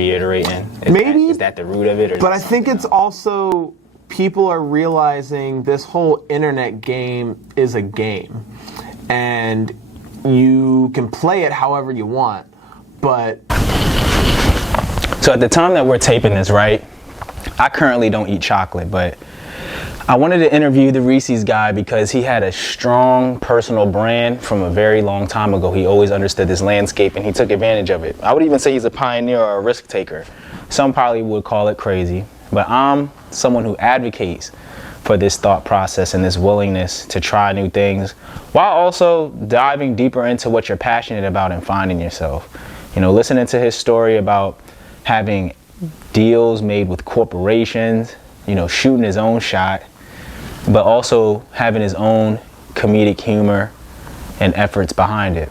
reiterating? Is that the root of it? But I think it's also people are realizing this whole internet game is a game. And you can play it however you want, but... So at the time that we're taping this, right, I currently don't eat chocolate, but I wanted to interview the Reese's guy because he had a strong personal brand from a very long time ago. He always understood this landscape and he took advantage of it. I would even say he's a pioneer or a risk taker. Some probably would call it crazy, but I'm someone who advocates for this thought process and this willingness to try new things while also diving deeper into what you're passionate about and finding yourself. You know, listening to his story about having deals made with corporations, you know, shooting his own shot, but also having his own comedic humor and efforts behind it.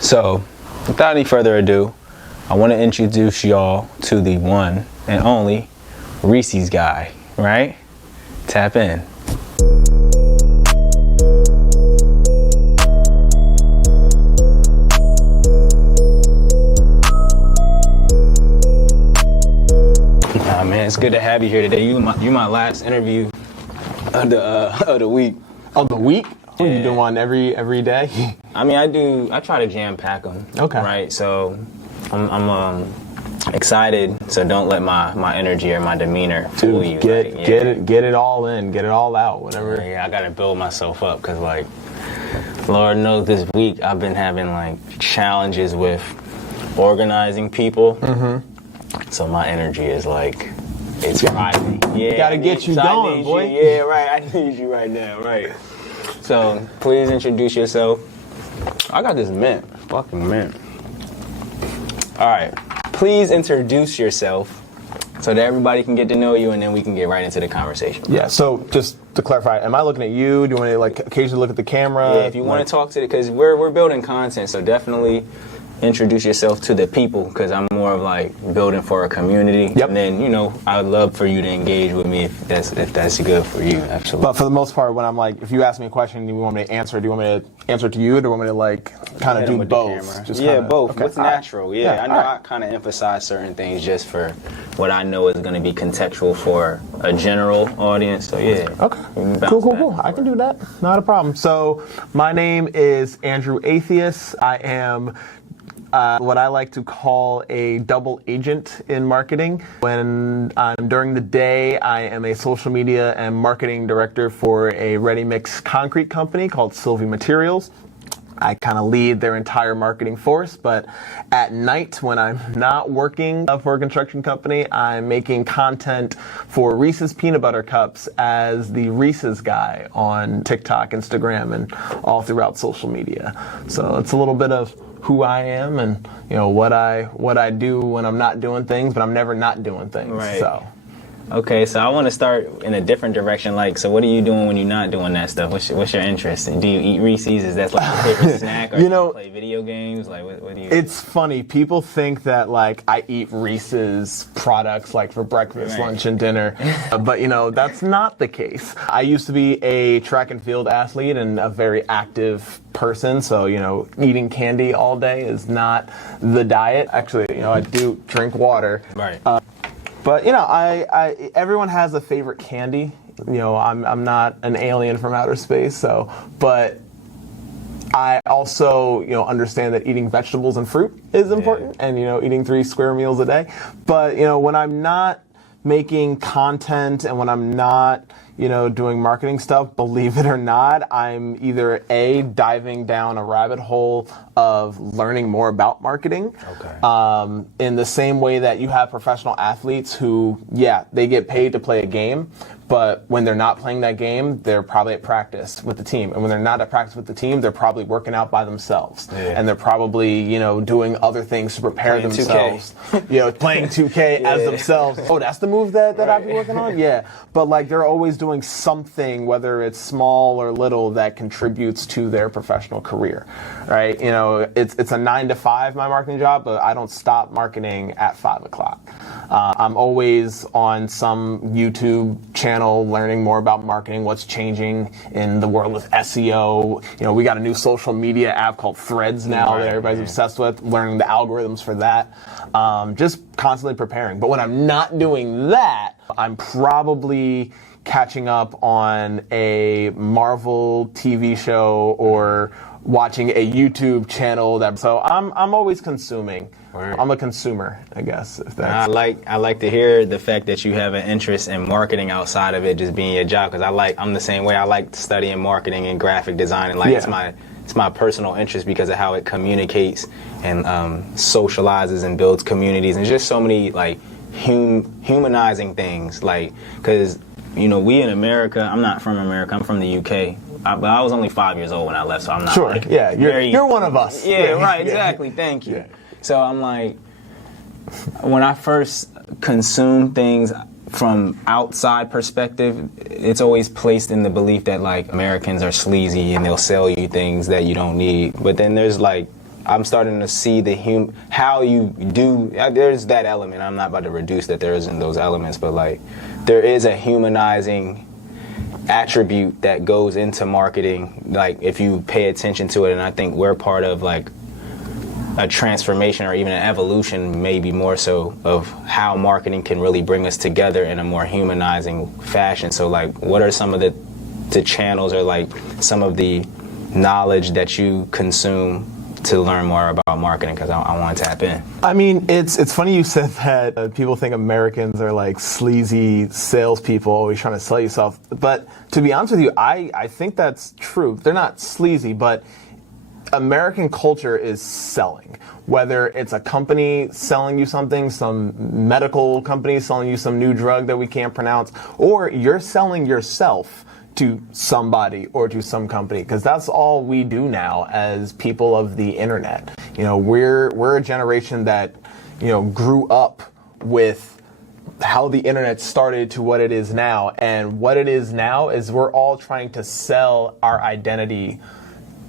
So, without any further ado, I want to introduce y'all to the one and only Reese's guy, right? Tap in. Man, it's good to have you here today. You my last interview of the week. Of the week? Yeah. You do one every day? I mean, I try to jam pack them. Okay. Right, so I'm excited. So don't let my energy or my demeanor fool you. Get it all in, get it all out, whatever. Yeah, I gotta build myself up because, like, Lord knows this week I've been having like challenges with organizing people. Mm-hmm. So my energy is like, it's Friday. Yeah, gotta get you going, boy. Yeah, right. I need you right now, right. So please introduce yourself. I got this mint, fucking mint. All right, please introduce yourself so that everybody can get to know you, and then we can get right into the conversation. Yeah. So just to clarify, am I looking at you? Do you want to like occasionally look at the camera? Yeah, if you want to talk to it, because we're building content, so definitely introduce yourself to the people, because I'm more of like building for a community. Yep. And then, you know, I would love for you to engage with me if that's good for you. Absolutely. But for the most part, when I'm like, if you ask me a question, do you want me to answer? Do you want me to answer to you, or do you want me to like kind of do both? Just both. Okay. What's natural? Yeah, I know. I kind of emphasize certain things just for what I know is going to be contextual for a general audience. So yeah. Okay. Cool. I can do that. Not a problem. So my name is Andrew Atheist. I am what I like to call a double agent in marketing. When I'm during the day, I am a social media and marketing director for a ready-mix concrete company called Sylvie Materials. I kind of lead their entire marketing force, but at night when I'm not working for a construction company, I'm making content for Reese's Peanut Butter Cups as the Reese's guy on TikTok, Instagram, and all throughout social media. So it's a little bit of who I am and, you know, what I do when I'm not doing things, but I'm never not doing things. Right. So. Okay, so I want to start in a different direction. Like, so what are you doing when you're not doing that stuff? What's your interest? Do you eat Reese's? Is that like your favorite snack? Or you know, do you play video games? Like, what do you? It's funny. People think that like I eat Reese's products like for breakfast, lunch, and dinner, but you know that's not the case. I used to be a track and field athlete and a very active person, so you know eating candy all day is not the diet. Actually, you know I do drink water. Right. But you know, I everyone has a favorite candy. You know, I'm not an alien from outer space, so but I also, you know, understand that eating vegetables and fruit is important, and you know, eating 3 square meals a day. But you know, when I'm not making content and when I'm not, you know, doing marketing stuff, believe it or not, I'm either A, diving down a rabbit hole of learning more about marketing. Okay. In the same way that you have professional athletes who, yeah, they get paid to play a game, but when they're not playing that game, they're probably at practice with the team. And when they're not at practice with the team, they're probably working out by themselves. Yeah. And they're probably, you know, doing other things to prepare playing themselves. 2K. You know, playing 2K as themselves. Oh, that's the move that I've been working on? Yeah. But like they're always doing something, whether it's small or little, that contributes to their professional career. Right? You know, it's a 9 to 5, my marketing job, but I don't stop marketing at 5 o'clock. I'm always on some YouTube channel learning more about marketing, what's changing in the world of SEO. We got a new social media app called Threads now that everybody's obsessed with, learning the algorithms for that. Just constantly preparing. But when I'm not doing that, I'm probably catching up on a Marvel TV show or watching a YouTube channel. So I'm always consuming. Right. I'm a consumer, I guess. If that's I like to hear the fact that you have an interest in marketing outside of it just being your job, because I'm the same way. I like studying marketing and graphic design, and it's my personal interest because of how it communicates and socializes and builds communities, and just so many like humanizing things, because we in America. I'm not from America. I'm from the UK. But I was only 5 years old when I left, so I'm not sure. You're one of us. Yeah, right. Exactly. Thank you. Yeah. So I'm like, when I first consume things from outside perspective, it's always placed in the belief that like Americans are sleazy and they'll sell you things that you don't need. But then there's like, I'm starting to see how you do. There's that element. I'm not about to reduce that there isn't those elements, but like, there is a humanizing attribute that goes into marketing, like if you pay attention to it. And I think we're part of like a transformation or even an evolution, maybe more so, of how marketing can really bring us together in a more humanizing fashion. So like, what are some of the channels or like some of the knowledge that you consume to learn more about marketing? Because I want to tap in. I mean, it's funny you said that people think Americans are like sleazy salespeople always trying to sell you stuff. But to be honest with you, I think that's true. They're not sleazy, but American culture is selling. Whether it's a company selling you something, some medical company selling you some new drug that we can't pronounce, or you're selling yourself to somebody or to some company, because that's all we do now as people of the internet. We're a generation that grew up with how the internet started to what it is now, and what it is now is we're all trying to sell our identity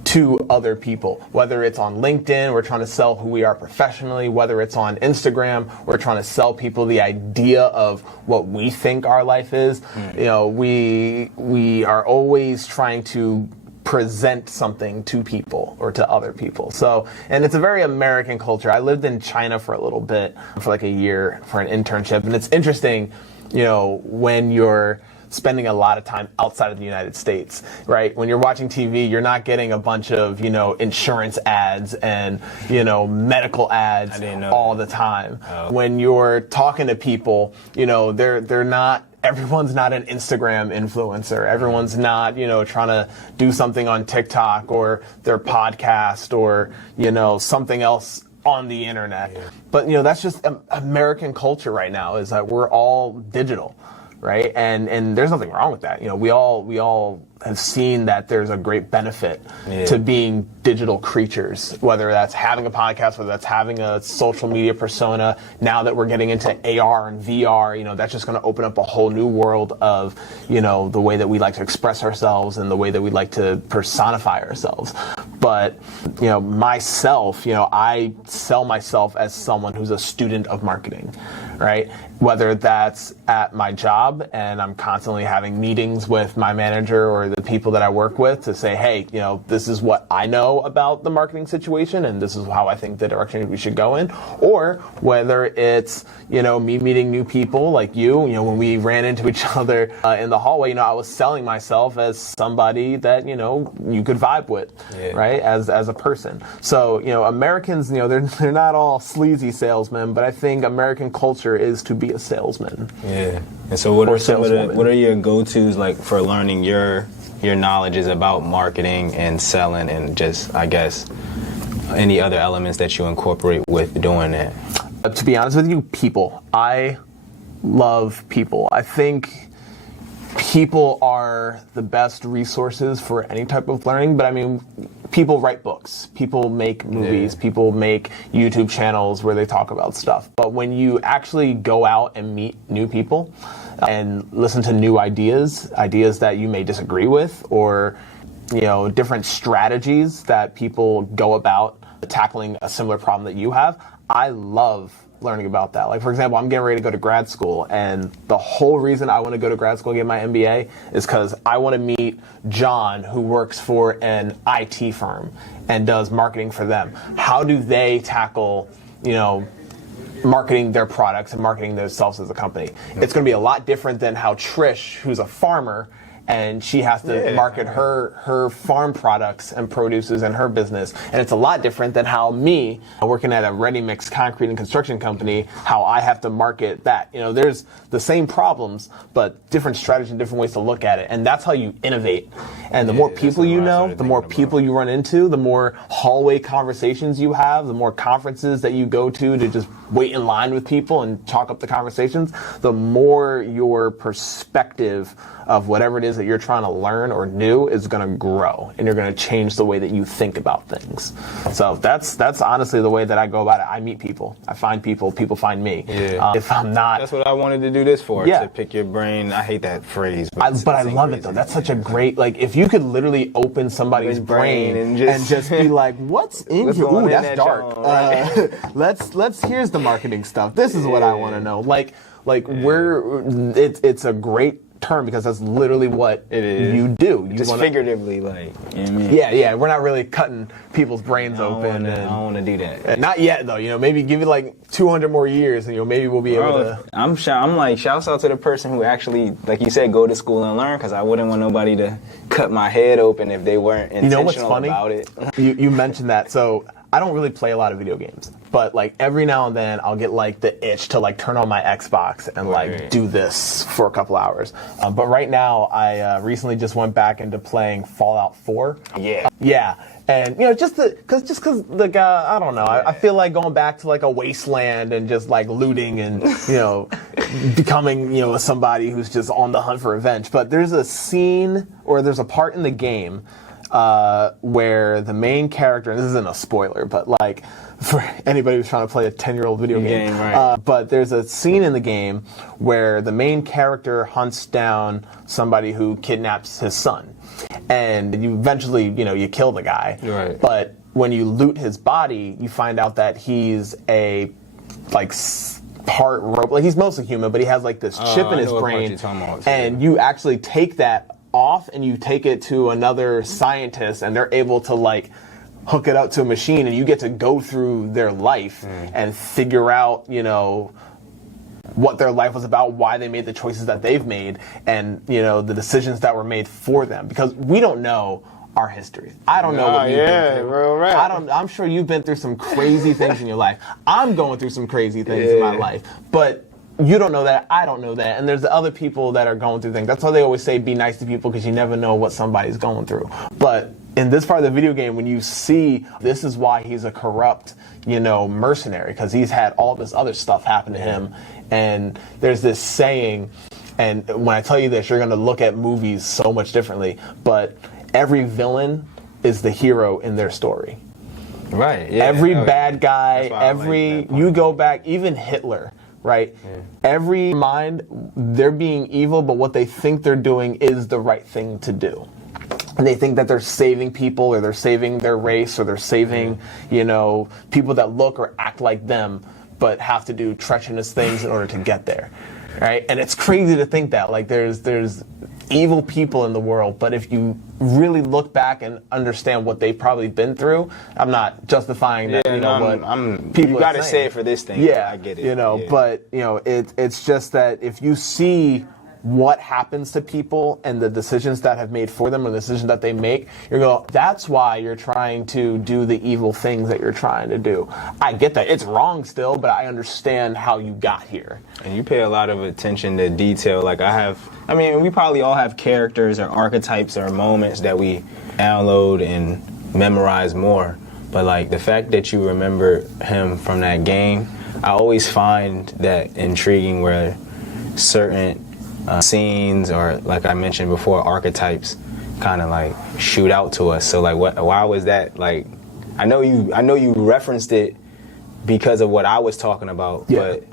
to other people. Whether it's on LinkedIn, we're trying to sell who we are professionally. Whether it's on Instagram, we're trying to sell people the idea of what we think our life is. We are always trying to present something to people or to other people. So, and it's a very American culture. I lived in China for a little bit, for like a year, for an internship, and it's interesting, when you're spending a lot of time outside of the United States, right? When you're watching TV, you're not getting a bunch of, insurance ads and, medical ads all the time. When you're talking to people, everyone's not an Instagram influencer. Everyone's not, trying to do something on TikTok or their podcast or, something else on the internet. Yeah. But, that's just American culture right now, is that we're all digital. Right, and there's nothing wrong with that. We all have seen that there's a great benefit to being digital creatures. Whether that's having a podcast, whether that's having a social media persona. Now that we're getting into AR and VR, that's just going to open up a whole new world of the way that we like to express ourselves and the way that we like to personify ourselves. But myself, I sell myself as someone who's a student of marketing, right? Whether that's at my job and I'm constantly having meetings with my manager or the people that I work with to say, hey, this is what I know about the marketing situation and this is how I think the direction we should go in. Or whether it's, me meeting new people like you, when we ran into each other in the hallway, I was selling myself as somebody that, you could vibe with, right? As a person. So, Americans, they're not all sleazy salesmen, but I think American culture is to be a salesman. Yeah. And so what are your go-tos like for learning your knowledges about marketing and selling, and just, I guess, any other elements that you incorporate with doing that? To be honest with you, people. I love people. I think people are the best resources for any type of learning, but I mean, people write books, people make movies, people make YouTube channels where they talk about stuff. But when you actually go out and meet new people and listen to new ideas that you may disagree with, or different strategies that people go about tackling a similar problem that you have, I love learning about that. Like, for example, I'm getting ready to go to grad school, and the whole reason I want to go to grad school and get my MBA is because I want to meet John, who works for an IT firm and does marketing for them. How do they tackle, marketing their products and marketing themselves as a company? It's going to be a lot different than how Trish, who's a farmer, and she has to market her farm products and produces and her business. And it's a lot different than how me, working at a ready-mix concrete and construction company, how I have to market that. There's the same problems, but different strategies and different ways to look at it. And that's how you innovate. And the more people you know, the more people you run into, the more hallway conversations you have, the more conferences that you go to just wait in line with people and chalk up the conversations, the more your perspective of whatever it is that you're trying to learn or do is going to grow, and you're going to change the way that you think about things. So that's honestly the way that I go about it. I meet people, I find people find me. If I'm not, that's what I wanted to do this for. To pick your brain. I hate that phrase, but I love it though. That's such a great, like, if you could literally open somebody's brain and just be like, what's in here? Ooh, that's dark. Here's the marketing stuff. This is what I want to know. It's a great term because that's literally what you do. Figuratively, Yeah, we're not really cutting people's brains open. I don't want to do that. Not yet, though. Maybe give it like 200 more years, and maybe we'll be able to. I'm like, shouts out to the person who actually, like you said, go to school and learn, because I wouldn't want nobody to cut my head open if they weren't intentional about it. You mentioned that, so I don't really play a lot of video games, but like every now and then I'll get like the itch to like turn on my Xbox and do this for a couple hours. But right now I recently just went back into playing Fallout 4. Yeah. And just because the guy, I don't know, I feel like going back to like a wasteland and just like looting and becoming somebody who's just on the hunt for revenge. But there's a scene, or there's a part in the game where the main character, and this isn't a spoiler, but like for anybody who's trying to play a 10-year-old video game, but there's a scene in the game where the main character hunts down somebody who kidnaps his son, and you eventually, you kill the guy. Right. But when you loot his body, you find out that he's a part robot. Like, he's mostly human, but he has like this chip in his brain, and you actually take that off and you take it to another scientist, and they're able to like hook it up to a machine, and you get to go through their life and figure out what their life was about, why they made the choices that they've made, and the decisions that were made for them, because we don't know our history. I don't know what you've been through. Real rap. I'm sure you've been through some crazy things in your life. I'm going through some crazy things in my life, but you don't know that, I don't know that, and there's the other people that are going through things. That's why they always say be nice to people, because you never know what somebody's going through. But in this part of the video game, when you see this is why he's a corrupt, mercenary, because he's had all this other stuff happen to him, and there's this saying, and when I tell you this, you're going to look at movies so much differently, but every villain is the hero in their story. Right. Yeah. Every bad guy, you go back, even Hitler. Right? Yeah. Every mind, they're being evil, but what they think they're doing is the right thing to do. And they think that they're saving people, or they're saving their race, or they're saving, people that look or act like them, but have to do treacherous things in order to get there. Right? And it's crazy to think that. Like, there's evil people in the world, but if you really look back and understand what they've probably been through, I'm not justifying that, people you gotta say it for this thing. Yeah, I get it. But it's just that if you see what happens to people and the decisions that have made for them, or the decisions that they make, you go, that's why you're trying to do the evil things that you're trying to do. I get that. It's wrong still, but I understand how you got here. And you pay a lot of attention to detail. Like we probably all have characters or archetypes or moments that we download and memorize more. But like the fact that you remember him from that game, I always find that intriguing, where certain scenes, or like I mentioned before, archetypes kind of like shoot out to us. So like, why was that? Like, I know you referenced it because of what I was talking about, but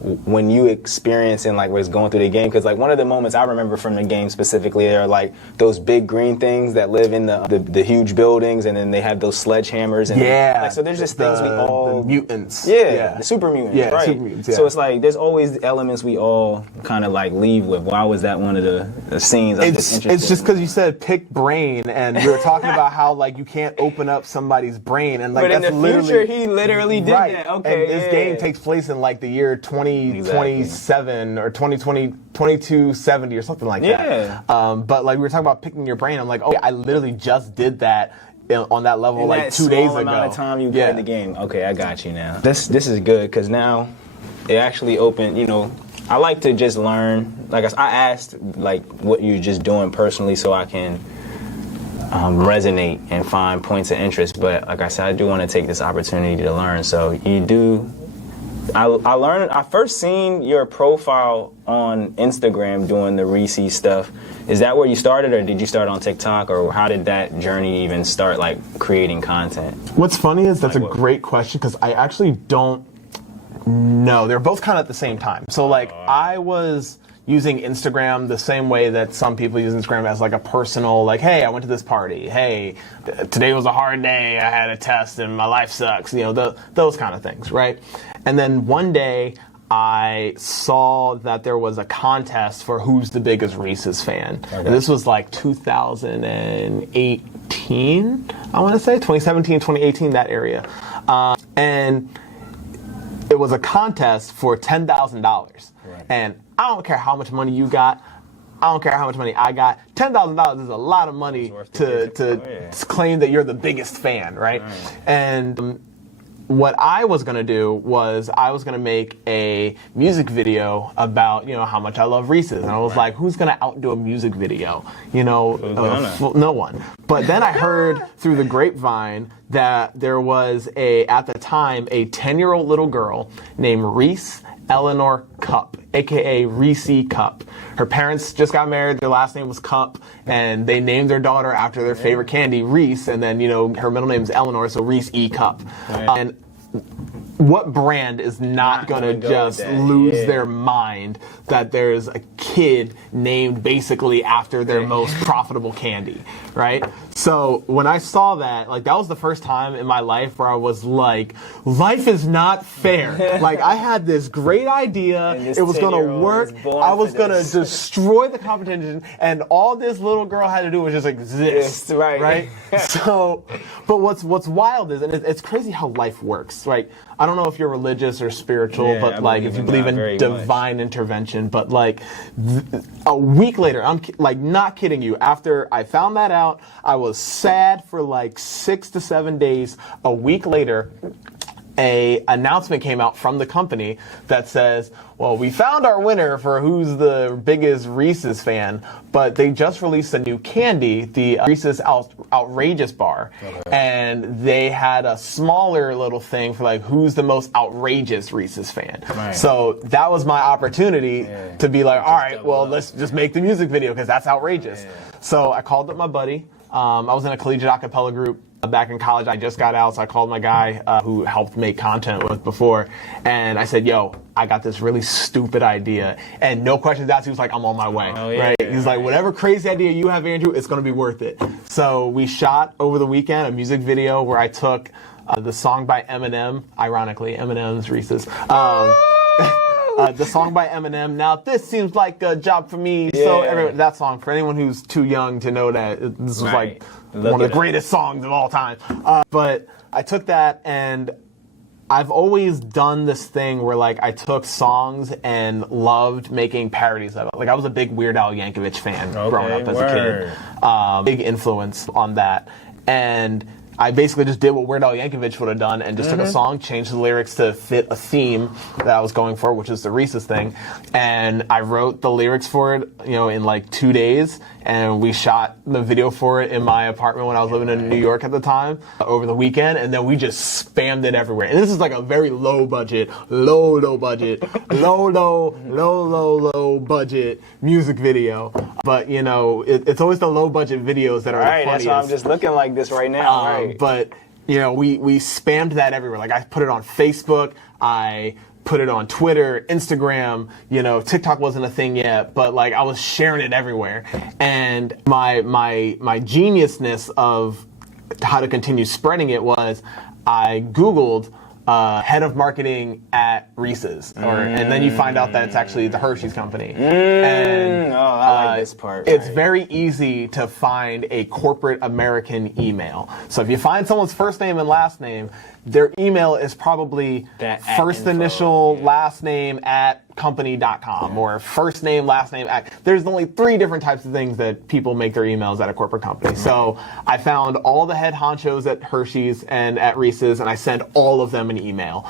when you experience and like was going through the game, because like one of the moments I remember from the game specifically are like those big green things that live in the huge buildings, and then they have those sledgehammers and like, so there's just things we all the mutants, the super mutants, right? Super mutants, So it's like there's always elements we all kind of like leave with. Why was that one of the scenes? It's just because you said pick brain, and we were talking about how like you can't open up somebody's brain, and like but in that's the future he literally did right. that. Okay, and this game takes place in like the year 2027 or 2270 or something like that. But like we were talking about picking your brain, I'm like, oh, I literally just did that on that level in like that 2 days ago. Amount of time you played the game. Okay, I got you now. This is good because now it actually opened. You know, I like to just learn. Like I asked, like what you're just doing personally, so I can resonate and find points of interest. But like I said, I do want to take this opportunity to learn. So you do. I learned. I first seen your profile on Instagram doing the Reese stuff. Is that where you started, or did you start on TikTok, or how did that journey even start, like creating content? What's funny is that's a great question because I actually don't know. They're both kind of at the same time. So like I was using Instagram the same way that some people use Instagram as like a personal, like, hey, I went to this party. Hey, today was a hard day. I had a test and my life sucks. You know, those kind of things, right? And then one day I saw that there was a contest for who's the biggest Reese's fan. Okay. And this was like 2018, I want to say, 2017, 2018, that area. And it was a contest for $10,000. Right. And I don't care how much money you got. I don't care how much money I got. $10,000 is a lot of money to claim that you're the biggest fan, right? And what I was going to do was I was going to make a music video about, you know, how much I love Reese's. And I was like, who's going to outdo a music video? You know, no one. But then I heard through the grapevine that there was at the time, a 10-year-old little girl named Reese Eleanor Cup, aka Reese Cup. Her parents just got married, their last name was Cup, and they named their daughter after their favorite candy, Reese, and then, you know, her middle name is Eleanor, so Reese E. Cup. And what brand is not gonna just lose their mind that there's a kid named basically after their most profitable candy, right? So when I saw that, like, that was the first time in my life where I was like, life is not fair. Like, I had this great idea, it was gonna work, I was gonna destroy the competition, and all this little girl had to do was just exist, right? So, but what's wild is, and it's crazy how life works, right? I don't know if you're religious or spiritual, but like if you believe in divine intervention, but like a week later, I'm like not kidding you, after I found that out, I was sad for like 6 to 7 days. A week later, a announcement came out from the company that says, well, we found our winner for who's the biggest Reese's fan, but they just released a new candy, the Reese's Outrageous Bar, and they had a smaller little thing for like who's the most outrageous Reese's fan. So that was my opportunity to be like, all right, well, let's just make the music video because that's outrageous. So I called up my buddy. I was in a collegiate a cappella group. Back in college, I just got out, so I called my guy who helped make content with before, and I said, yo, I got this really stupid idea, and no questions asked, he was like, I'm on my way, right? He's like, whatever crazy idea you have, Andrew, it's going to be worth it. So we shot over the weekend a music video where I took the song by Eminem, ironically, Eminem's Reese's, the song by Eminem, Now This Seems Like a Job for Me. So that song, for anyone who's too young to know that, this was like one of the greatest songs of all time. But I took that, and I've always done this thing where like I took songs and loved making parodies of it. Like I was a big Weird Al Yankovic fan growing up as a kid. Big influence on that. And I basically just did what Weird Al Yankovic would have done and just took a song, changed the lyrics to fit a theme that I was going for, which is the Reese's thing. And I wrote the lyrics for it, you know, in like 2 days. And we shot the video for it in my apartment when I was living in New York at the time over the weekend. And then we just spammed it everywhere. And this is like a very low budget budget music video. But, you know, it's always the low budget videos that are the funniest. That's why I'm just looking like this right now. But, you know, we spammed that everywhere. Like I put it on Facebook. I put it on Twitter, Instagram, you know, TikTok wasn't a thing yet, but like I was sharing it everywhere. And my geniusness of how to continue spreading it was I Googled head of marketing at Reese's, and then you find out that it's actually the Hershey's company. And I like this part. It's very easy to find a corporate American email. So if you find someone's first name and last name, their email is probably that first info, initial last name at company.com or first name last name at. There's only 3 different types of things that people make their emails at a corporate company. So I found all the head honchos at Hershey's and at Reese's, and I sent all of them an email.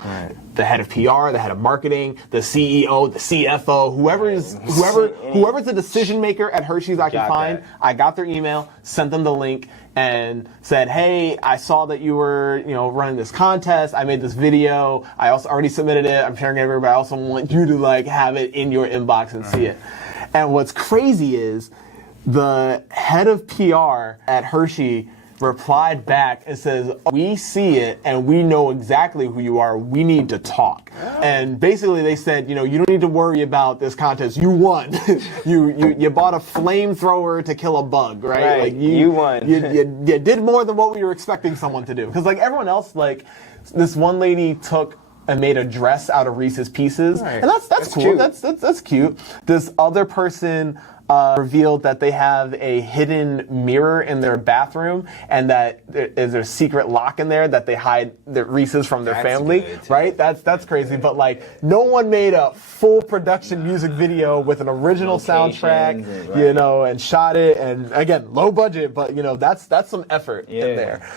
The head of PR, the head of marketing, the CEO, the CFO, whoever's the decision maker at Hershey's I can find. I got their email, sent them the link, and said, hey, I saw that you were, you know, running this contest. I made this video. I also already submitted it. I'm sharing it everywhere, but I also want you to like have it in your inbox and see it. And what's crazy is the head of PR at Hershey replied back and says, we see it and we know exactly who you are. We need to talk. And basically they said, you know, you don't need to worry about this contest. You won. you bought a flamethrower to kill a bug, right? Like you won. you did more than what we were expecting someone to do. Because like everyone else, like this one lady took and made a dress out of Reese's Pieces. And that's cool. Cute. That's cute. This other person revealed that they have a hidden mirror in their bathroom, and that there is a secret lock in there that they hide the Reese's from their family. Right? That's crazy. But like, no one made a full production music video with an original soundtrack, you know, and shot it. And again, low budget, but you know, that's some effort in there.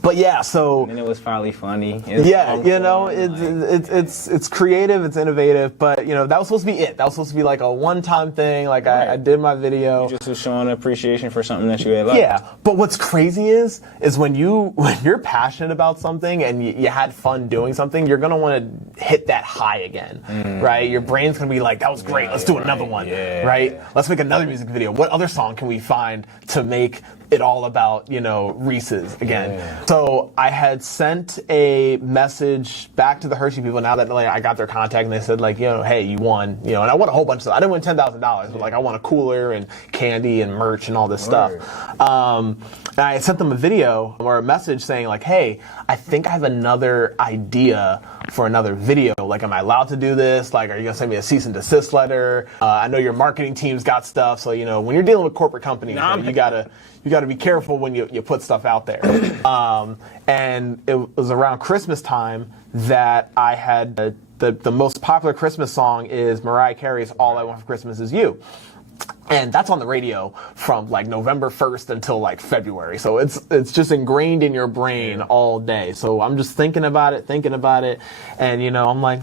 But yeah, so and it was finally funny. You know, it's creative, it's innovative, but you know, that was supposed to be it. That was supposed to be like a one-time thing. Like I did my video. You just was showing appreciation for something that you had liked. Yeah, but what's crazy is when you're passionate about something and you had fun doing something, you're gonna want to hit that high again, right? Your brain's gonna be like, that was great. Let's do another one, right? Let's make another music video. What other song can we find to make it all about, you know, Reese's again? So I had sent a message back to the Hershey people now that like I got their contact, and they said like, you know, hey, you won, you know, and I won a whole bunch of stuff. I didn't win $10,000, but like I won a cooler and candy and merch and all this stuff. And I sent them a video or a message saying like, hey, I think I have another idea for another video. Like, am I allowed to do this? Like, are you gonna send me a cease and desist letter? I know your marketing team's got stuff, so you know, when you're dealing with corporate companies, you gotta be careful when you put stuff out there. And it was around Christmas time that I had the most popular Christmas song is Mariah Carey's All I Want for Christmas Is You. And that's on the radio from like November 1st until like February. So it's just ingrained in your brain all day. So I'm just thinking about it. And you know, I'm like,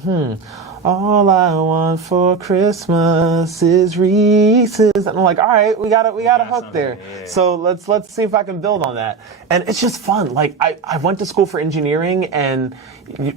all I want for Christmas is Reese's. And I'm like, all right, we got a hook there. Yeah. So let's see if I can build on that. And it's just fun. Like I went to school for engineering, and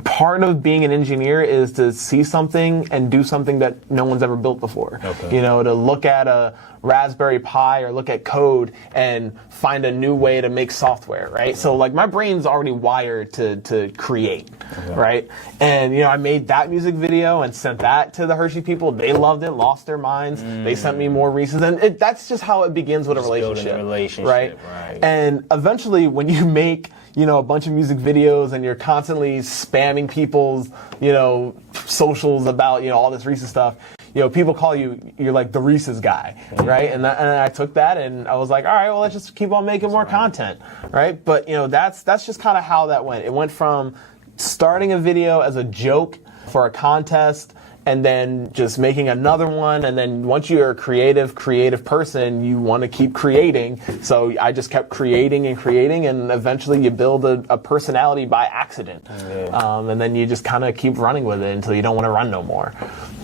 part of being an engineer is to see something and do something that no one's ever built before. Okay. You know, to look at a Raspberry Pi or look at code and find a new way to make software, right? So like my brain's already wired to create, right? And you know, I made that music video and sent that to the Hershey people. They loved it, lost their minds. They sent me more Reese's, and that's just how it begins with a relationship, right? And eventually, when you make, you know, a bunch of music videos and you're constantly spamming people's, you know, socials about, you know, all this Reese's stuff, you know, people call you're like the Reese's guy, right? And I took that and I was like, all right, well, let's just keep on making more content, right? But, you know, that's just kind of how that went. It went from starting a video as a joke for a contest, and then just making another one, and then once you're a creative person, you want to keep creating. So I just kept creating, and eventually you build a personality by accident. And then you just kind of keep running with it until you don't want to run no more.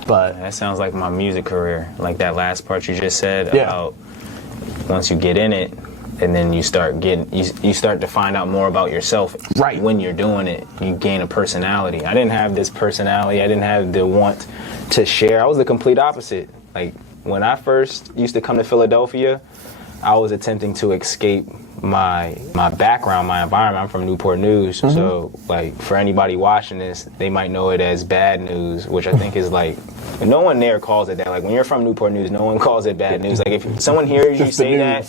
But that sounds like my music career, like that last part you just said about once you get in it, and then you start to find out more about yourself. Right. When you're doing it, you gain a personality. I didn't have this personality. I didn't have the want to share. I was the complete opposite. Like when I first used to come to Philadelphia, I was attempting to escape my background, my environment, I'm from Newport News, so like for anybody watching this, they might know it as bad news, which I think is like, no one there calls it that. Like when you're from Newport News, no one calls it bad news. Like if someone hears you say that,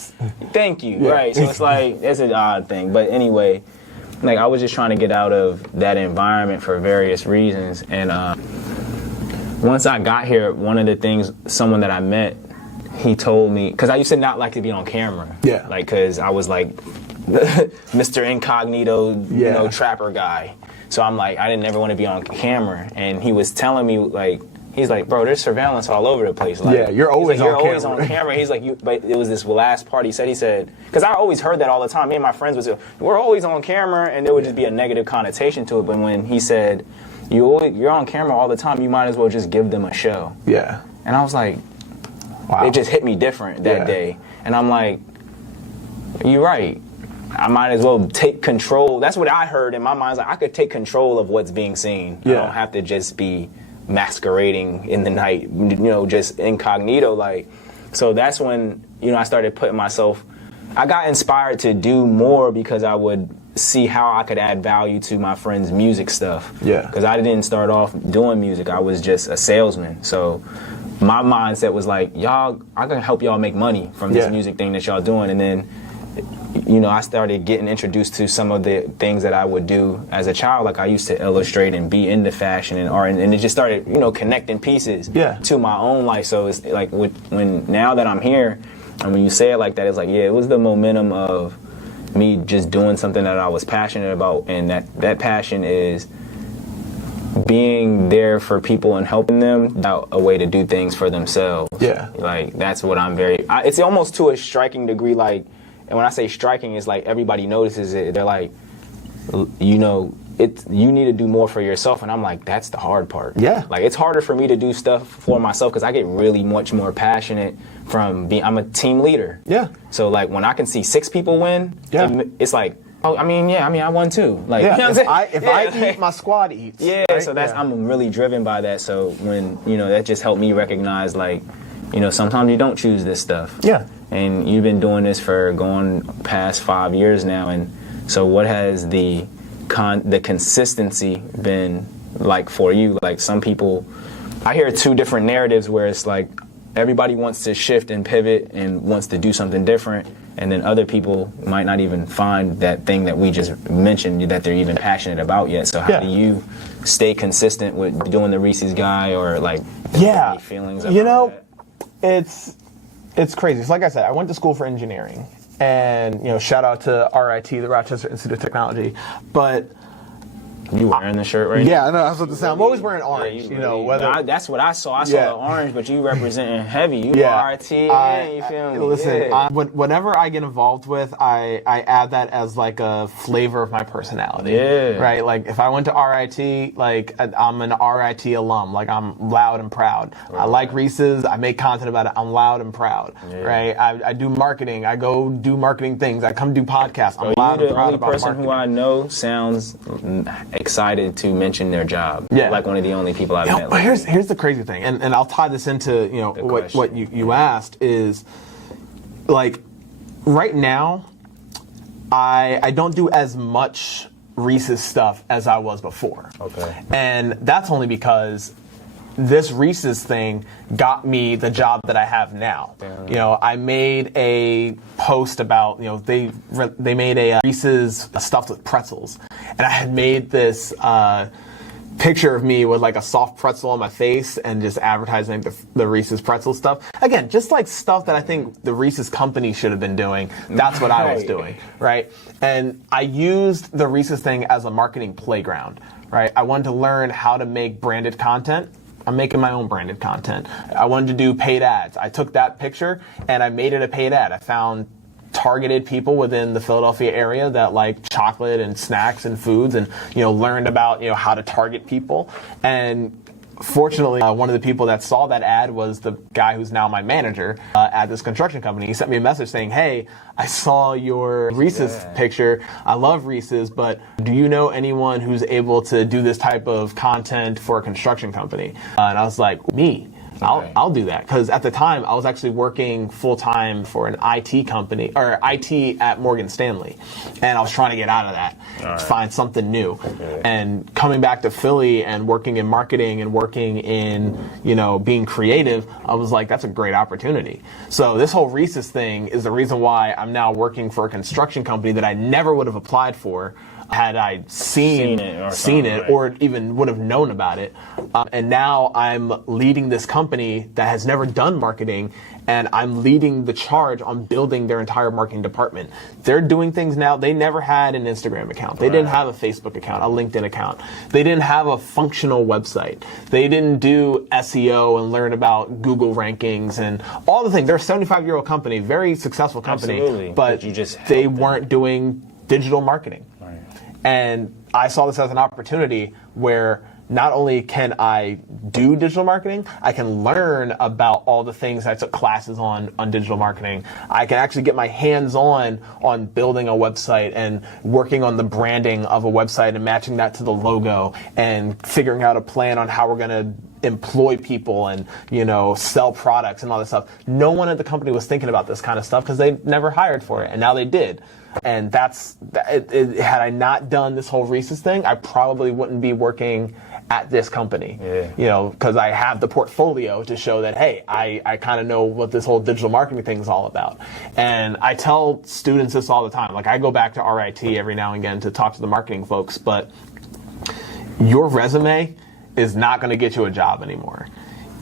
thank you, right? So it's like, it's an odd thing. But anyway, like I was just trying to get out of that environment for various reasons. And once I got here, one of the things, someone that I met, he told me, because I used to not like to be on camera. Yeah. Like, because I was like Mr. Incognito, you know, trapper guy. So I'm like, I didn't ever want to be on camera. And he was telling me, like, he's like, bro, there's surveillance all over the place. Like, yeah, you're always like, on camera. You're always on camera. He's like, but it was this last part. He said, because I always heard that all the time. Me and my friends would say, we're always on camera, and there would just be a negative connotation to it. But when he said, you're on camera all the time, you might as well just give them a show. Yeah. And I was like, wow. It just hit me different that day. And I'm like, you're right. I might as well take control. That's what I heard in my mind. Like, I could take control of what's being seen. I don't have to just be masquerading in the night, you know, just incognito. Like, so that's when, you know, I started putting myself, I got inspired to do more because I would see how I could add value to my friends' music stuff. Yeah. Because I didn't start off doing music. I was just a salesman. So my mindset was like, y'all, I can help y'all make money from this music thing that y'all doing. And then, you know, I started getting introduced to some of the things that I would do as a child. Like I used to illustrate and be into fashion and art, and it just started, you know, connecting pieces to my own life. So it's like when now that I'm here, and when you say it like that, it's like, yeah, it was the momentum of me just doing something that I was passionate about, and that passion is being there for people and helping them without a way to do things for themselves. Yeah. Like, that's what I'm it's almost to a striking degree, like, and when I say striking, it's like everybody notices it. They're like, you know, you need to do more for yourself. And I'm like, that's the hard part. Yeah. Like, it's harder for me to do stuff for myself because I get really much more passionate from I'm a team leader. Yeah. So, like, when I can see 6 people win, it's like, oh, I mean, I won too. Like, you know what I'm saying? If I eat, my squad eats. Yeah, right? So I'm really driven by that. So when, you know, that just helped me recognize, like, you know, sometimes you don't choose this stuff. Yeah. And you've been doing this for going past 5 years now. And so what has the consistency been like for you? Like, some people, I hear 2 different narratives where it's like everybody wants to shift and pivot and wants to do something different. And then other people might not even find that thing that we just mentioned that they're even passionate about yet. So how do you stay consistent with doing the Reese's guy, or like any feelings about that? It's crazy. So like I said, I went to school for engineering, and you know, shout out to RIT, the Rochester Institute of Technology. But you wearing the shirt right now? Yeah, I know. I was about to say, I'm always wearing orange. Yeah, you know, whether that's what I saw. I saw the orange, but you representing heavy. You RIT, you feel me? Listen, whatever I get involved with, I add that as like a flavor of my personality. Yeah. Right. Like if I went to RIT, like I'm an RIT alum. Like I'm loud and proud. Right. I like Reese's. I make content about it. I'm loud and proud. Yeah. Right. I do marketing. I go do marketing things. I come do podcasts. I'm loud and proud about marketing. The only person who I know sounds excited to mention their job. Yeah. Like one of the only people I've met. But here's the crazy thing, and I'll tie this into, you know, what you asked is, like, right now, I don't do as much Reese's stuff as I was before. Okay. And that's only because this Reese's thing got me the job that I have now. Damn. You know, I made a post about, you know, they made a Reese's stuffed with pretzels, and I had made this picture of me with like a soft pretzel on my face and just advertising the Reese's pretzel stuff. Again, just like stuff that I think the Reese's company should have been doing. That's what I was doing, right? And I used the Reese's thing as a marketing playground, right? I wanted to learn how to make branded content. I'm making my own branded content. I wanted to do paid ads. I took that picture and I made it a paid ad. I found targeted people within the Philadelphia area that like chocolate and snacks and foods, and, you know, learned about, you know, how to target people. And fortunately, one of the people that saw that ad was the guy who's now my manager at this construction company. He sent me a message saying, hey, I saw your Reese's picture. I love Reese's, but do you know anyone who's able to do this type of content for a construction company? And I was like, me. I'll do that. Because at the time, I was actually working full-time for an IT company, or IT at Morgan Stanley. And I was trying to get out of that, to find something new. Okay. And coming back to Philly and working in marketing and working in, being creative, I was like, that's a great opportunity. So this whole Reese's thing is the reason why I'm now working for a construction company that I never would have applied for had I seen it or even would have known about it. And now I'm leading this company that has never done marketing, and I'm leading the charge on building their entire marketing department. They're doing things now. They never had an Instagram account. They didn't have a Facebook account, a LinkedIn account. They didn't have a functional website. They didn't do SEO and learn about Google rankings and all the things. They're a 75-year-old company, very successful company, Absolutely. but they weren't doing digital marketing. And I saw this as an opportunity where not only can I do digital marketing, I can learn about all the things I took classes on digital marketing. I can actually get my hands on building a website and working on the branding of a website and matching that to the logo and figuring out a plan on how we're going to employ people and, sell products and all this stuff. No one at the company was thinking about this kind of stuff because they never hired for it, and now they did. And had I not done this whole Reese's thing, I probably wouldn't be working at this company. Because I have the portfolio to show that, hey, I kind of know what this whole digital marketing thing is all about. And I tell students this all the time. Like, I go back to RIT every now and again to talk to the marketing folks, but your resume is not going to get you a job anymore.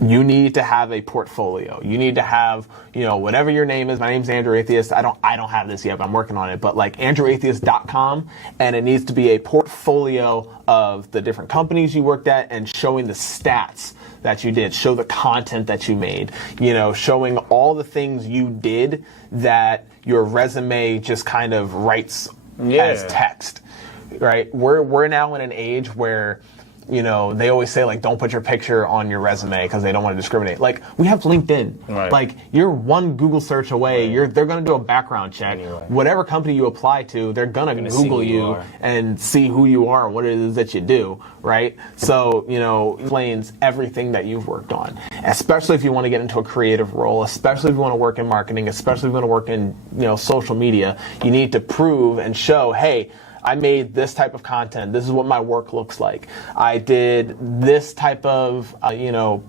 You need to have a portfolio. You need to have, whatever your name is. My name's Andrew Atheist. I don't have this yet, but I'm working on it. But like andrewatheist.com, and it needs to be a portfolio of the different companies you worked at and showing the stats that you did, show the content that you made, showing all the things you did that your resume just kind of writes as text, right? We're now in an age where they always say, like, don't put your picture on your resume because they don't want to discriminate. Like, we have LinkedIn. Right. Like, you're one Google search away. They're going to do a background check. Anyway. Whatever company you apply to, they're going to Google you and see who you are and what it is that you do, right? So, it explains everything that you've worked on, especially if you want to get into a creative role, especially if you want to work in marketing, especially if you want to work in, social media. You need to prove and show, hey, I made this type of content. This is what my work looks like. I did this type of,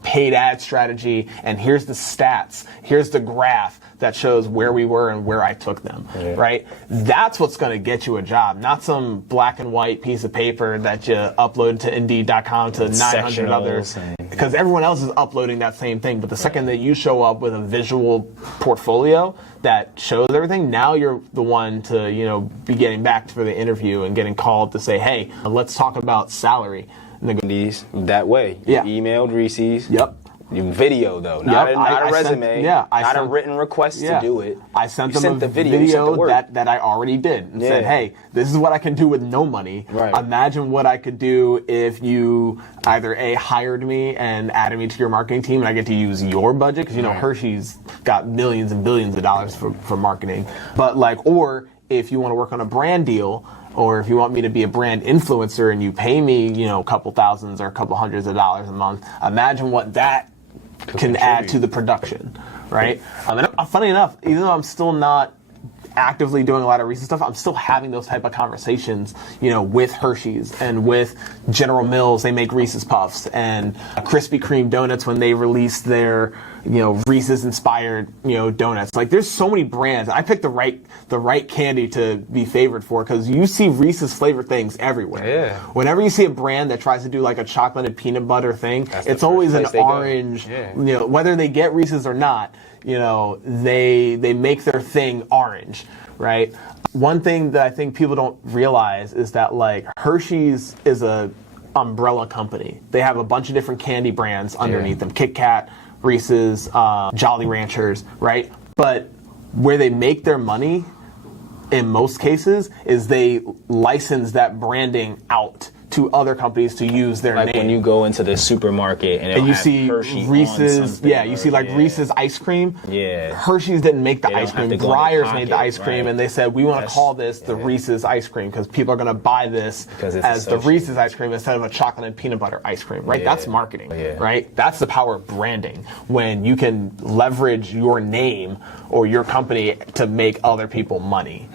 paid ad strategy, and here's the stats. Here's the graph that shows where we were and where I took them, right? That's what's going to get you a job, not some black and white piece of paper that you upload to Indeed.com to 900 others, because everyone else is uploading that same thing. But the second that you show up with a visual portfolio that shows everything, now you're the one to, be getting back for the interview and getting called to say, hey, let's talk about salary. These that way. You emailed Reese's. Yep. You video though, not a resume, not a written request to do it. I sent them a video that I already did and said, hey, this is what I can do with no money. Right. Imagine what I could do if you either hired me and added me to your marketing team and I get to use your budget, because Hershey's got millions and billions of dollars for marketing. But or if you want to work on a brand deal, or if you want me to be a brand influencer and you pay me, a couple thousands or a couple hundreds of dollars a month, imagine what that can add to the production, right? Funny enough, even though I'm still not actively doing a lot of recent stuff, I'm still having those type of conversations, with Hershey's and with General Mills. They make Reese's Puffs, and Krispy Kreme donuts when they release their, Reese's inspired, donuts. Like, there's so many brands. I picked the right candy to be favored for, because you see Reese's flavored things everywhere. Yeah. Whenever you see a brand that tries to do like a chocolate and peanut butter thing, it's always an orange. Whether they get Reese's or not, they make their thing orange, right? One thing that I think people don't realize is that, like, Hershey's is a umbrella company. They have a bunch of different candy brands underneath them: Kit Kat, Reese's, Jolly Ranchers, right? But where they make their money in most cases is they license that branding out to other companies to use their name. Like when you go into the supermarket and you see Hershey Reese's, you see like Reese's ice cream. Yeah. Hershey's didn't make the ice cream. Breyers made the ice cream, right. and they said, we want to call this the Reese's ice cream because people are going to buy this as the Reese's ice cream instead of a chocolate and peanut butter ice cream, right? That's marketing, right? That's the power of branding, when you can leverage your name or your company to make other people money,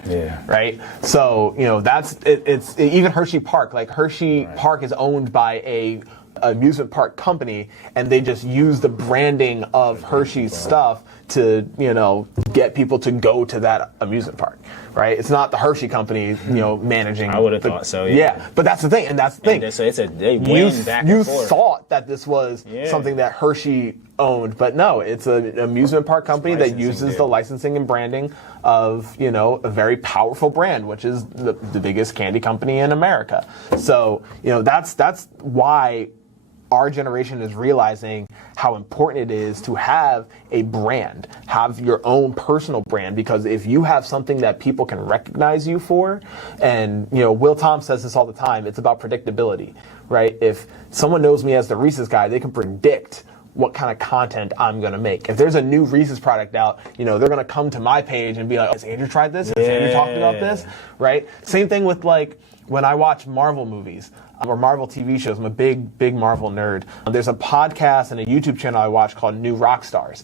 right? So, that's it's even Hershey Park. Like Hershey Park is owned by a amusement park company, and they just use the branding of Hershey's stuff to get people to go to that amusement park, right? It's not the Hershey company managing. I would have thought so. But that's the thing, and that's the thing. So they win back and forth. You thought that this was something that Hershey owned, but no, it's an amusement park company that uses the licensing and branding of a very powerful brand, which is the biggest candy company in America. So that's why our generation is realizing how important it is to have a brand, have your own personal brand, because if you have something that people can recognize you for, and Will Tom says this all the time, it's about predictability, right? If someone knows me as the Reese's guy, they can predict what kind of content I'm going to make. If there's a new Reese's product out, they're going to come to my page and be like, has Andrew tried this? Has Andrew talked about this? Right? Same thing with like when I watch Marvel movies or Marvel TV shows. I'm a big Marvel nerd. There's a podcast and a YouTube channel I watch called New Rockstars.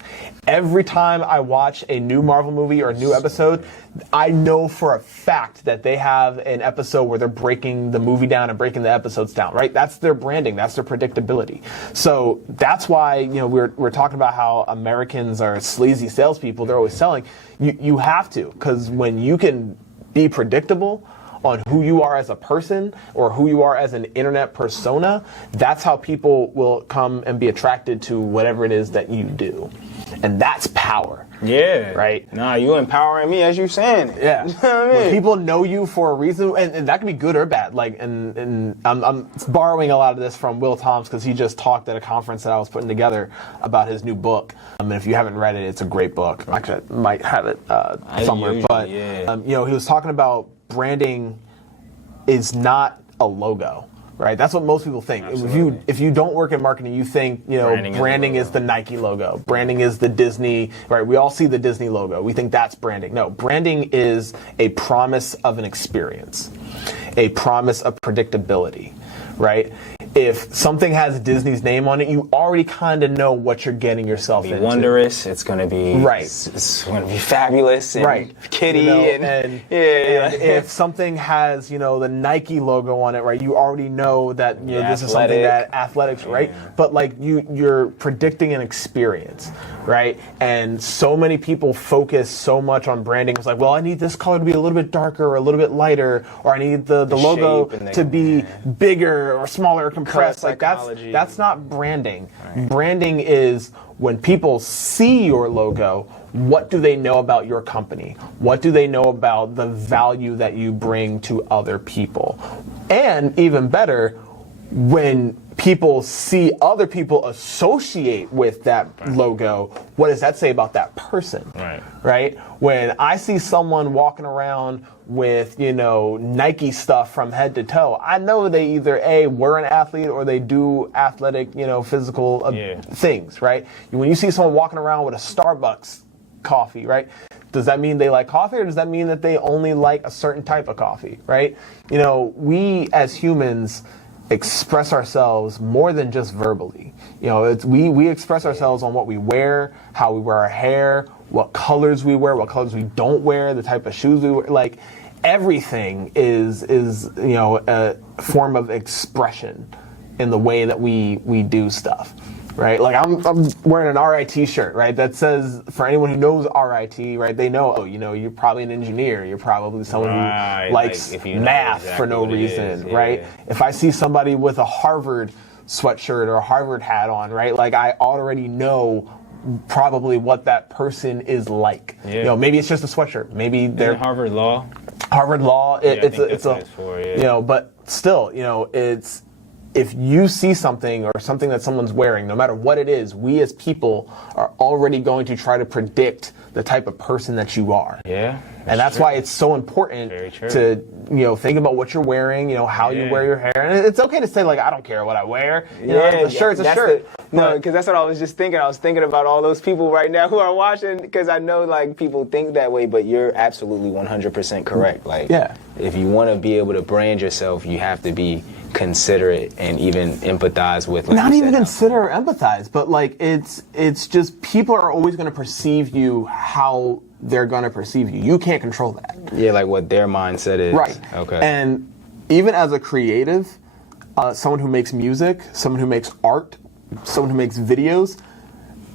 Every time I watch a new Marvel movie or a new episode, I know for a fact that they have an episode where they're breaking the movie down and breaking the episodes down, right? That's their branding. That's their predictability. So that's why, we're talking about how Americans are sleazy salespeople. They're always selling. You have to, because when you can be predictable on who you are as a person or who you are as an internet persona, that's how people will come and be attracted to whatever it is that you do. And that's power. Yeah. Right? Nah, you empowering me as you saying it. Yeah. You know what I mean? When people know you for a reason, and that can be good or bad. Like, and I'm borrowing a lot of this from Will Toms because he just talked at a conference that I was putting together about his new book. And if you haven't read it, it's a great book. Actually, I might have it somewhere. But he was talking about branding is not a logo. Right, that's what most people think. If you don't work in marketing, you think branding is the Nike logo, branding is the Disney. Right, we all see the Disney logo. We think that's branding. No, branding is a promise of an experience, a promise of predictability. Right, if something has Disney's name on it, you already kind of know what you're getting yourself into. Wondrous. It's going to be It's going to be fabulous and kitty and if something has the Nike logo on it, right, you already know that this is something that athletics, right? But like you're predicting an experience, right? And so many people focus so much on branding. It's like, well, I need this color to be a little bit darker or a little bit lighter, or I need the logo to be bigger or smaller or compressed. Like that's not branding. Right. Branding is when people see your logo, what do they know about your company? What do they know about the value that you bring to other people? And even better, when people see other people associate with that logo, what does that say about that person? Right? When I see someone walking around with, Nike stuff from head to toe, I know they either were an athlete or they do athletic, physical things, right? When you see someone walking around with a Starbucks coffee, right? Does that mean they like coffee, or does that mean that they only like a certain type of coffee, right? We as humans express ourselves more than just verbally. We express ourselves on what we wear, how we wear our hair, what colors we wear, what colors we don't wear, the type of shoes we wear. Like everything is a form of expression in the way that we do stuff. Right, like I'm wearing an RIT shirt, right? That says, for anyone who knows RIT, right? They know, you're probably an engineer. You're probably someone who likes math for no reason, right? If I see somebody with a Harvard sweatshirt or a Harvard hat on, right? Like I already know probably what that person is like. Maybe it's just a sweatshirt. Maybe they're Harvard Law. Harvard Law. It's a but still, if you see something or something that someone's wearing, no matter what it is, we as people are already going to try to predict the type of person that you are. Yeah. And that's why it's so important to, think about what you're wearing, how you wear your hair. And it's okay to say, like, I don't care what I wear. A shirt's a shirt. No, because that's what I was just thinking. I was thinking about all those people right now who are watching, because I know, like, people think that way, but you're absolutely 100% correct. Like, if you want to be able to brand yourself, you have to be considerate and even empathize with. Like, not even consider or empathize, but like it's just people are always going to perceive you how they're going to perceive you. You can't control that. Yeah, like what their mindset is. Right. Okay. And even as a creative, someone who makes music, someone who makes art, someone who makes videos,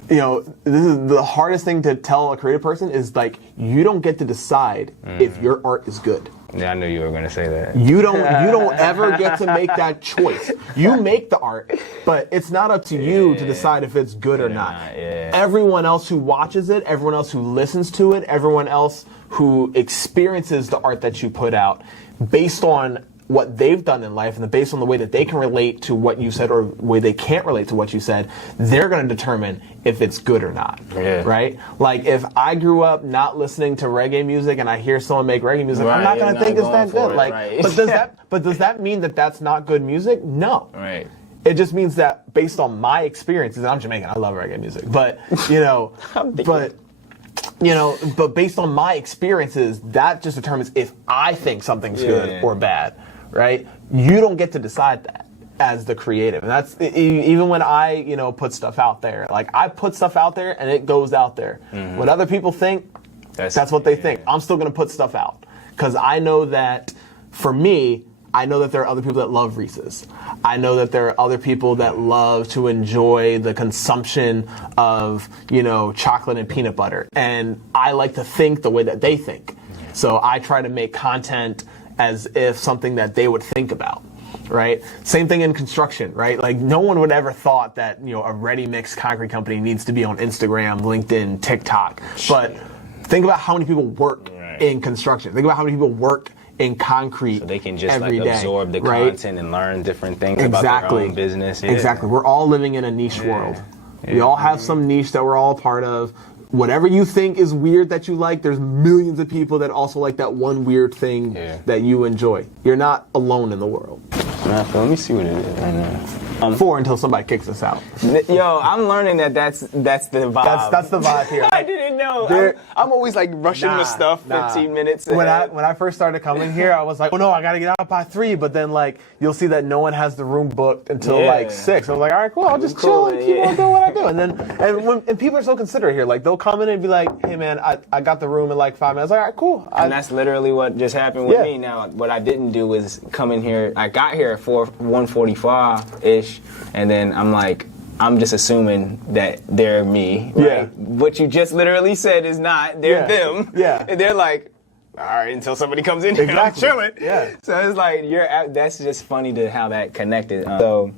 this is the hardest thing to tell a creative person is, like, you don't get to decide if your art is good. Yeah, I knew you were going to say that. You don't ever get to make that choice. You make the art, but it's not up to you to decide if it's good or not. Everyone else who watches it, everyone else who listens to it, everyone else who experiences the art that you put out, based on what they've done in life and based on the way that they can relate to what you said or the way they can't relate to what you said, they're going to determine if it's good or not. Right? Like, if I grew up not listening to reggae music and I hear someone make reggae music, I'm not going to think it's that good. Like, but does that mean that that's not good music? No. Right. It just means that based on my experiences, and I'm Jamaican, I love reggae music, but but based on my experiences, that just determines if I think something's good or bad. Right? You don't get to decide that as the creative. And that's even when I, put stuff out there. Like, I put stuff out there and it goes out there. What other people think, that's what they think. I'm still going to put stuff out. Because I know that, for me, I know that there are other people that love Reese's. I know that there are other people that love to enjoy the consumption of, chocolate and peanut butter. And I like to think the way that they think. So I try to make content as if something that they would think about, right? Same thing in construction, right? Like, no one would ever thought that, a ready-mix concrete company needs to be on Instagram, LinkedIn, TikTok. But think about how many people work in construction. Think about how many people work in concrete so they can just every day, absorb the content and learn different things about their own business. Exactly. We're all living in a niche world. We all have some niche that we're all a part of. Whatever you think is weird that you like, there's millions of people that also like that one weird thing that you enjoy. You're not alone in the world. Let me see what it is right now. 4 until somebody kicks us out. Yo, I'm learning that's the vibe. That's the vibe here. I didn't know. I'm always like rushing the stuff 15 minutes ahead. When I first started coming here, I was like, oh no, I gotta get out by 3. But then, like, you'll see that no one has the room booked until like 6. I was like, all right, cool, I'll just chill and keep on doing what I do. And then and people are so considerate here. Like, they'll come in and be like, hey man, I got the room in like 5 minutes. I was like, all right, cool. And that's literally what just happened with me. Now, what I didn't do was come in here. I got here at 1:45-ish, and then I'm just assuming that they're me. Right? Yeah. What you just literally said is not. They're them. Yeah. And they're like, all right, until somebody comes in here, I'm chilling. Yeah. So it's like that's just funny to how that connected. So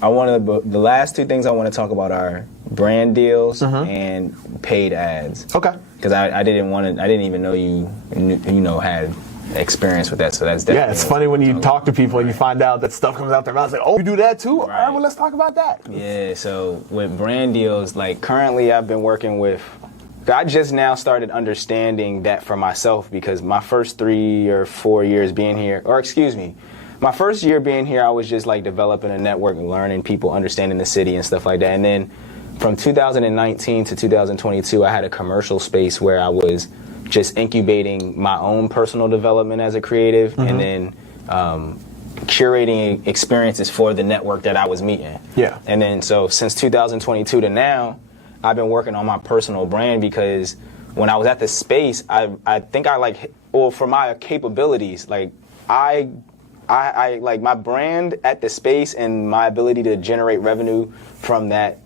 the last 2 things I want to talk about are brand deals and paid ads. Okay. Because I didn't even know you had experience with that, so that's definitely it's funny when you talk to people and you find out that stuff comes out their mouths like, oh, you do that too? All right, well, let's talk about that. Yeah, so with brand deals, like, currently I've been working with, I just now started understanding that for myself, because my first 3 or 4 years being here, my first year being here, I was just like developing a network and learning people, understanding the city and stuff like that. And then from 2019 to 2022, I had a commercial space where I was just incubating my own personal development as a creative, and then curating experiences for the network that I was meeting. Yeah. And then so since 2022 to now, I've been working on my personal brand, because when I was at the space, I think for my capabilities, like I like my brand at the space and my ability to generate revenue from that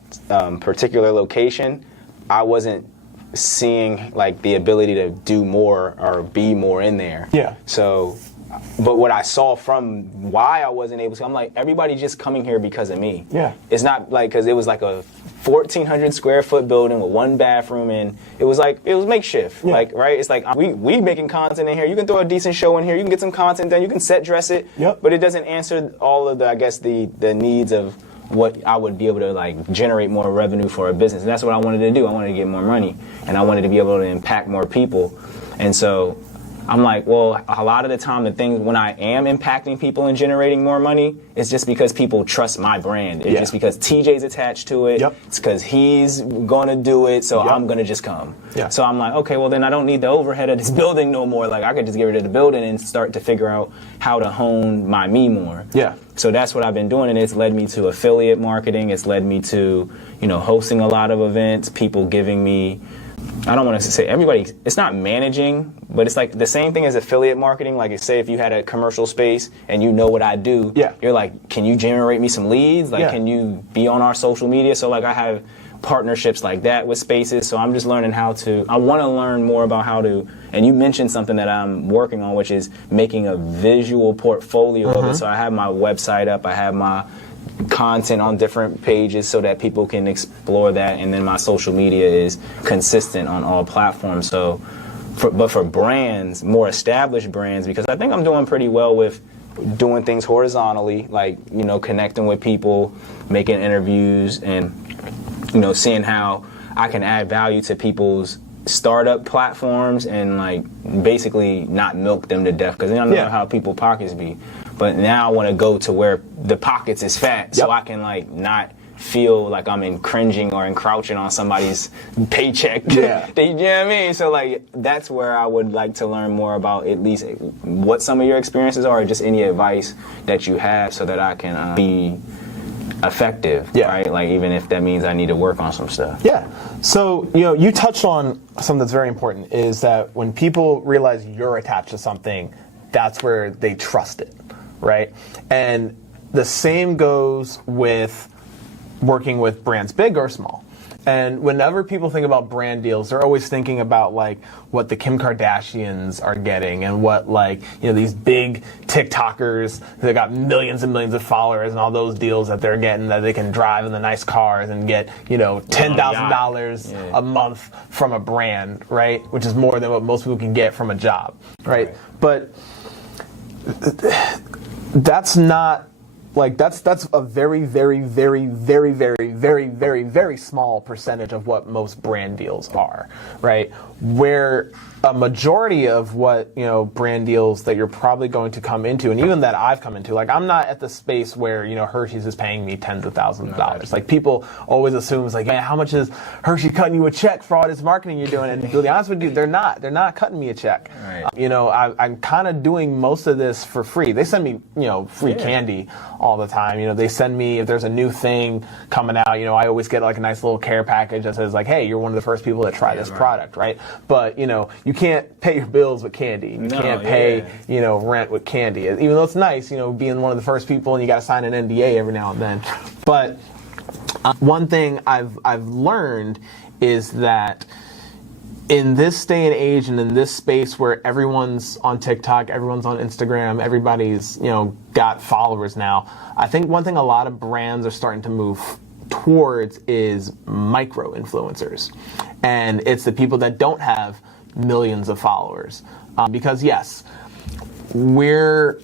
particular location, I wasn't seeing like the ability to do more or be more in there. Yeah. So But what I saw from why I wasn't able to, I'm like, everybody just coming here because of me. Yeah. It's not like, because it was like a 1,400 square foot building with one bathroom, and it was makeshift. Yeah. Like, right? It's like, we making content in here. You can throw a decent show in here. You can get some content done. You can set dress it. Yep. But it doesn't answer all of the, I guess, the needs of what I would be able to like generate more revenue for a business. And that's what I wanted to do. I wanted to get more money, and I wanted to be able to impact more people. And so I'm like, well, a lot of the time, the things when I am impacting people and generating more money, it's just because people trust my brand. It's just because TJ's attached to it. Yep. It's because he's going to do it, so Yep. I'm going to just come. Yeah. So I'm like, okay, well, then I don't need the overhead of this building no more. Like, I could just get rid of the building and start to figure out how to hone my me more. Yeah. So that's what I've been doing, and it's led me to affiliate marketing. It's led me to, hosting a lot of events, people giving me, I don't want to say everybody, it's not managing, but it's like the same thing as affiliate marketing. Like, say if you had a commercial space and you know what I do, you're like, can you generate me some leads? Like, can you be on our social media? So like I have partnerships like that with spaces. So I'm just learning I want to learn more about how to, and you mentioned something that I'm working on, which is making a visual portfolio of it. So I have my website up, I have my content on different pages so that people can explore that, and then my social media is consistent on all platforms. So but for brands, more established brands, because I think I'm doing pretty well with doing things horizontally, like connecting with people, making interviews, and seeing how I can add value to people's startup platforms and like basically not milk them to death, because I don't know how people pockets be. But now I want to go to where the pockets is fat, so I can like not feel like I'm encroaching or encroaching on somebody's paycheck. Yeah. You know what I mean? So like that's where I would like to learn more about at least what some of your experiences are, or just any advice that you have, so that I can be effective, right? Like even if that means I need to work on some stuff. Yeah. So, you touched on something that's very important, is that when people realize you're attached to something, that's where they trust it, right? And the same goes with working with brands, big or small. And whenever people think about brand deals, they're always thinking about like what the Kim Kardashians are getting, and what like, these big TikTokers that got millions and millions of followers, and all those deals that they're getting, that they can drive in the nice cars and get, $10,000 a month from a brand, right? Which is more than what most people can get from a job, right? But that's not, like, that's a very, very, very, very, very, very, very, very small percentage of what most brand deals are, right? Where a majority of what, brand deals that you're probably going to come into, and even that I've come into, like, I'm not at the space where, Hershey's is paying me tens of thousands of dollars. Like, people always assume, it's like, man, how much is Hershey cutting you a check for all this marketing you're doing? And to be honest with you, they're not cutting me a check. Right. I'm kind of doing most of this for free. They send me, free candy all the time. They send me, if there's a new thing coming out, I always get like a nice little care package that says like, hey, you're one of the first people that try this product, right? But, you can't pay your bills with candy. You can't pay, rent with candy. Even though it's nice, being one of the first people, and you got to sign an NDA every now and then. But one thing I've learned is that in this day and age, and in this space where everyone's on TikTok, everyone's on Instagram, everybody's, got followers now, I think one thing a lot of brands are starting to move towards is micro influencers. And it's the people that don't have millions of followers. Because yes, when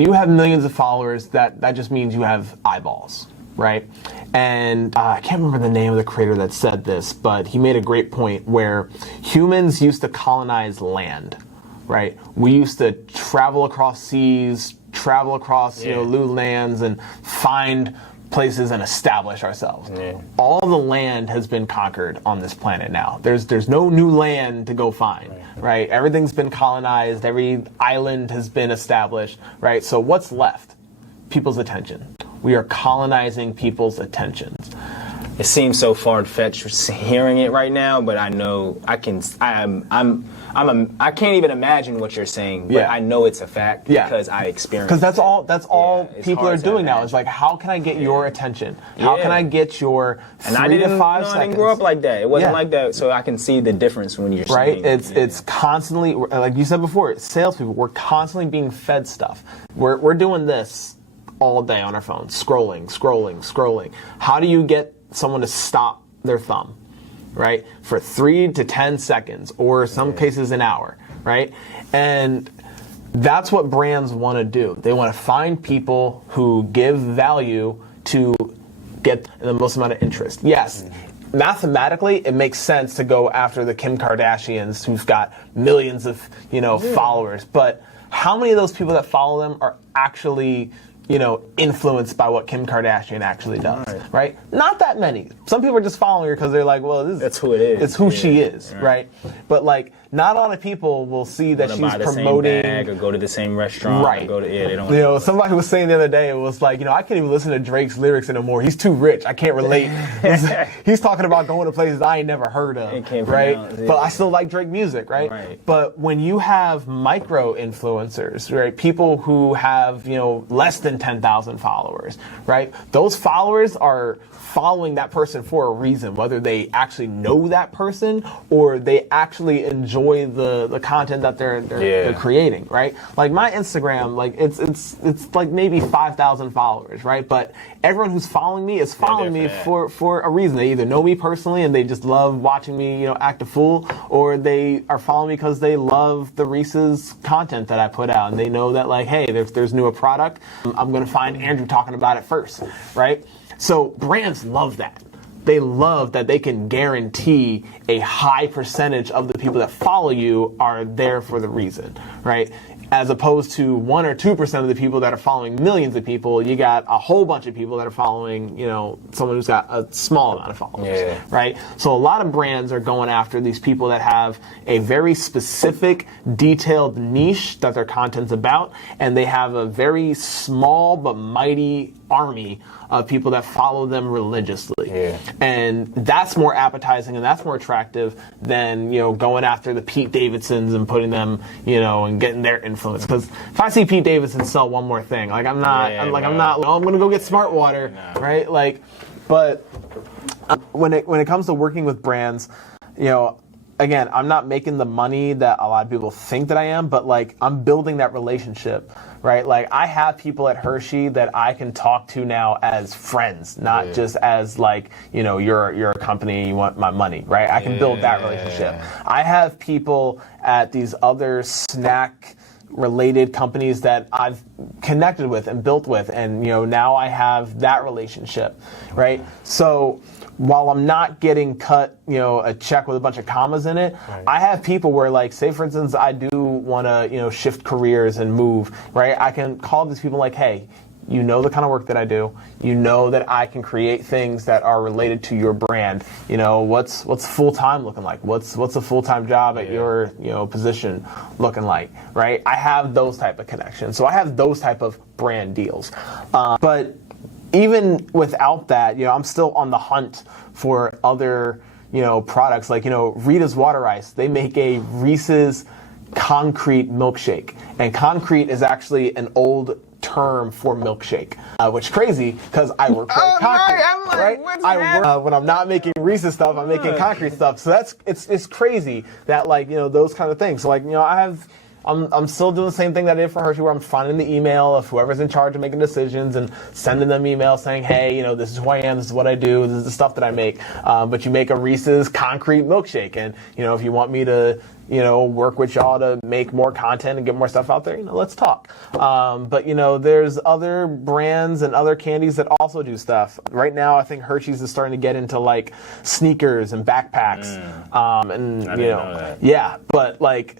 you have millions of followers, that just means you have eyeballs, right? And I can't remember the name of the creator that said this, but he made a great point where humans used to colonize land, right? We used to travel across seas, travel across new lands, and find places and establish ourselves. All the land has been conquered on this planet now. There's no new land to go find, right? Everything's been colonized, every island has been established, right? So what's left? People's attention. We are colonizing people's attentions. It seems so far-fetched hearing it right now, but I know I'm I can't even imagine what you're saying, but I know it's a fact because I experienced. Because that's all people are doing now. imagine. Is like, how can I get your attention? How can I get your 3 And I didn't, to 5 I seconds? didn't grow up like that. It wasn't like that, so I can see the difference when you're right. saying. It's constantly, like you said before, salespeople. We're constantly being fed stuff. We're doing this all day on our phones, scrolling. How do you get someone to stop their thumb, right, for 3 to 10 seconds, or some cases an hour, right? And that's what brands want to do. They want to find people who give value to get the most amount of interest. Yes, mathematically, it makes sense to go after the Kim Kardashians who've got millions of, followers, but how many of those people that follow them are actually influenced by what Kim Kardashian actually does, right? Not that many. Some people are just following her because they're like, well, that's who it is. It's who she is, right? But like, not a lot of people will see that she's buy the promoting, same bag or go to the same restaurant, right? Or go to, they don't. Somebody was saying the other day, it was like, I can't even listen to Drake's lyrics anymore. He's too rich. I can't relate. He's talking about going to places I ain't never heard of, right? But I still like Drake music, right? But when you have micro influencers, right, people who have less than 10,000 followers, right? Those followers are following that person for a reason, whether they actually know that person or they actually enjoy the content that they're creating, right? Like my Instagram, like it's like maybe 5,000 followers, right? But everyone who's following me is following me for a reason. They either know me personally and they just love watching me, act a fool, or they are following me because they love the Reese's content that I put out and they know that, like, hey, there's new product, I'm gonna find Andrew talking about it first, right? So brands love that. They love that they can guarantee a high percentage of the people that follow you are there for the reason, right? As opposed to 1 or 2% of the people that are following millions of people, you got a whole bunch of people that are following, someone who's got a small amount of followers, right? So a lot of brands are going after these people that have a very specific, detailed niche that their content's about, and they have a very small but mighty army of people that follow them religiously. And that's more appetizing and that's more attractive than, going after the Pete Davidsons and putting them, and getting their influence. Because if I see Pete Davidson sell one more thing, like I'm going to go get Smart Water, right? Like, but when it comes to working with brands, again, I'm not making the money that a lot of people think that I am, but like I'm building that relationship, right? Like I have people at Hershey that I can talk to now as friends, not just as like, you're a company, you want my money, right? I can build that relationship. I have people at these other snack related companies that I've connected with and built with, and now I have that relationship, right? So while I'm not getting cut, a check with a bunch of commas in it, I have people where, like, say for instance, I do want to, shift careers and move, right? I can call these people like, hey, the kind of work that I do, that I can create things that are related to your brand. What's full-time looking like? What's a full-time job at your, position looking like, right? I have those type of connections. So I have those type of brand deals. But even without that, I'm still on the hunt for other, products. Like, Rita's Water Ice, they make a Reese's concrete milkshake. And concrete is actually an old term for milkshake, which is crazy because I work for concrete. I'm like, right? what's I work when I'm not making Reese's stuff, I'm making concrete stuff. So it's crazy that, like, those kind of things. So, like, I'm still doing the same thing that I did for Hershey, where I'm finding the email of whoever's in charge of making decisions and sending them emails saying, hey, this is who I am, this is what I do, this is the stuff that I make. But you make a Reese's concrete milkshake, and if you want me to work with y'all to make more content and get more stuff out there, let's talk. But there's other brands and other candies that also do stuff. Right now, I think Hershey's is starting to get into like sneakers and backpacks. And I didn't know that. Yeah, but like,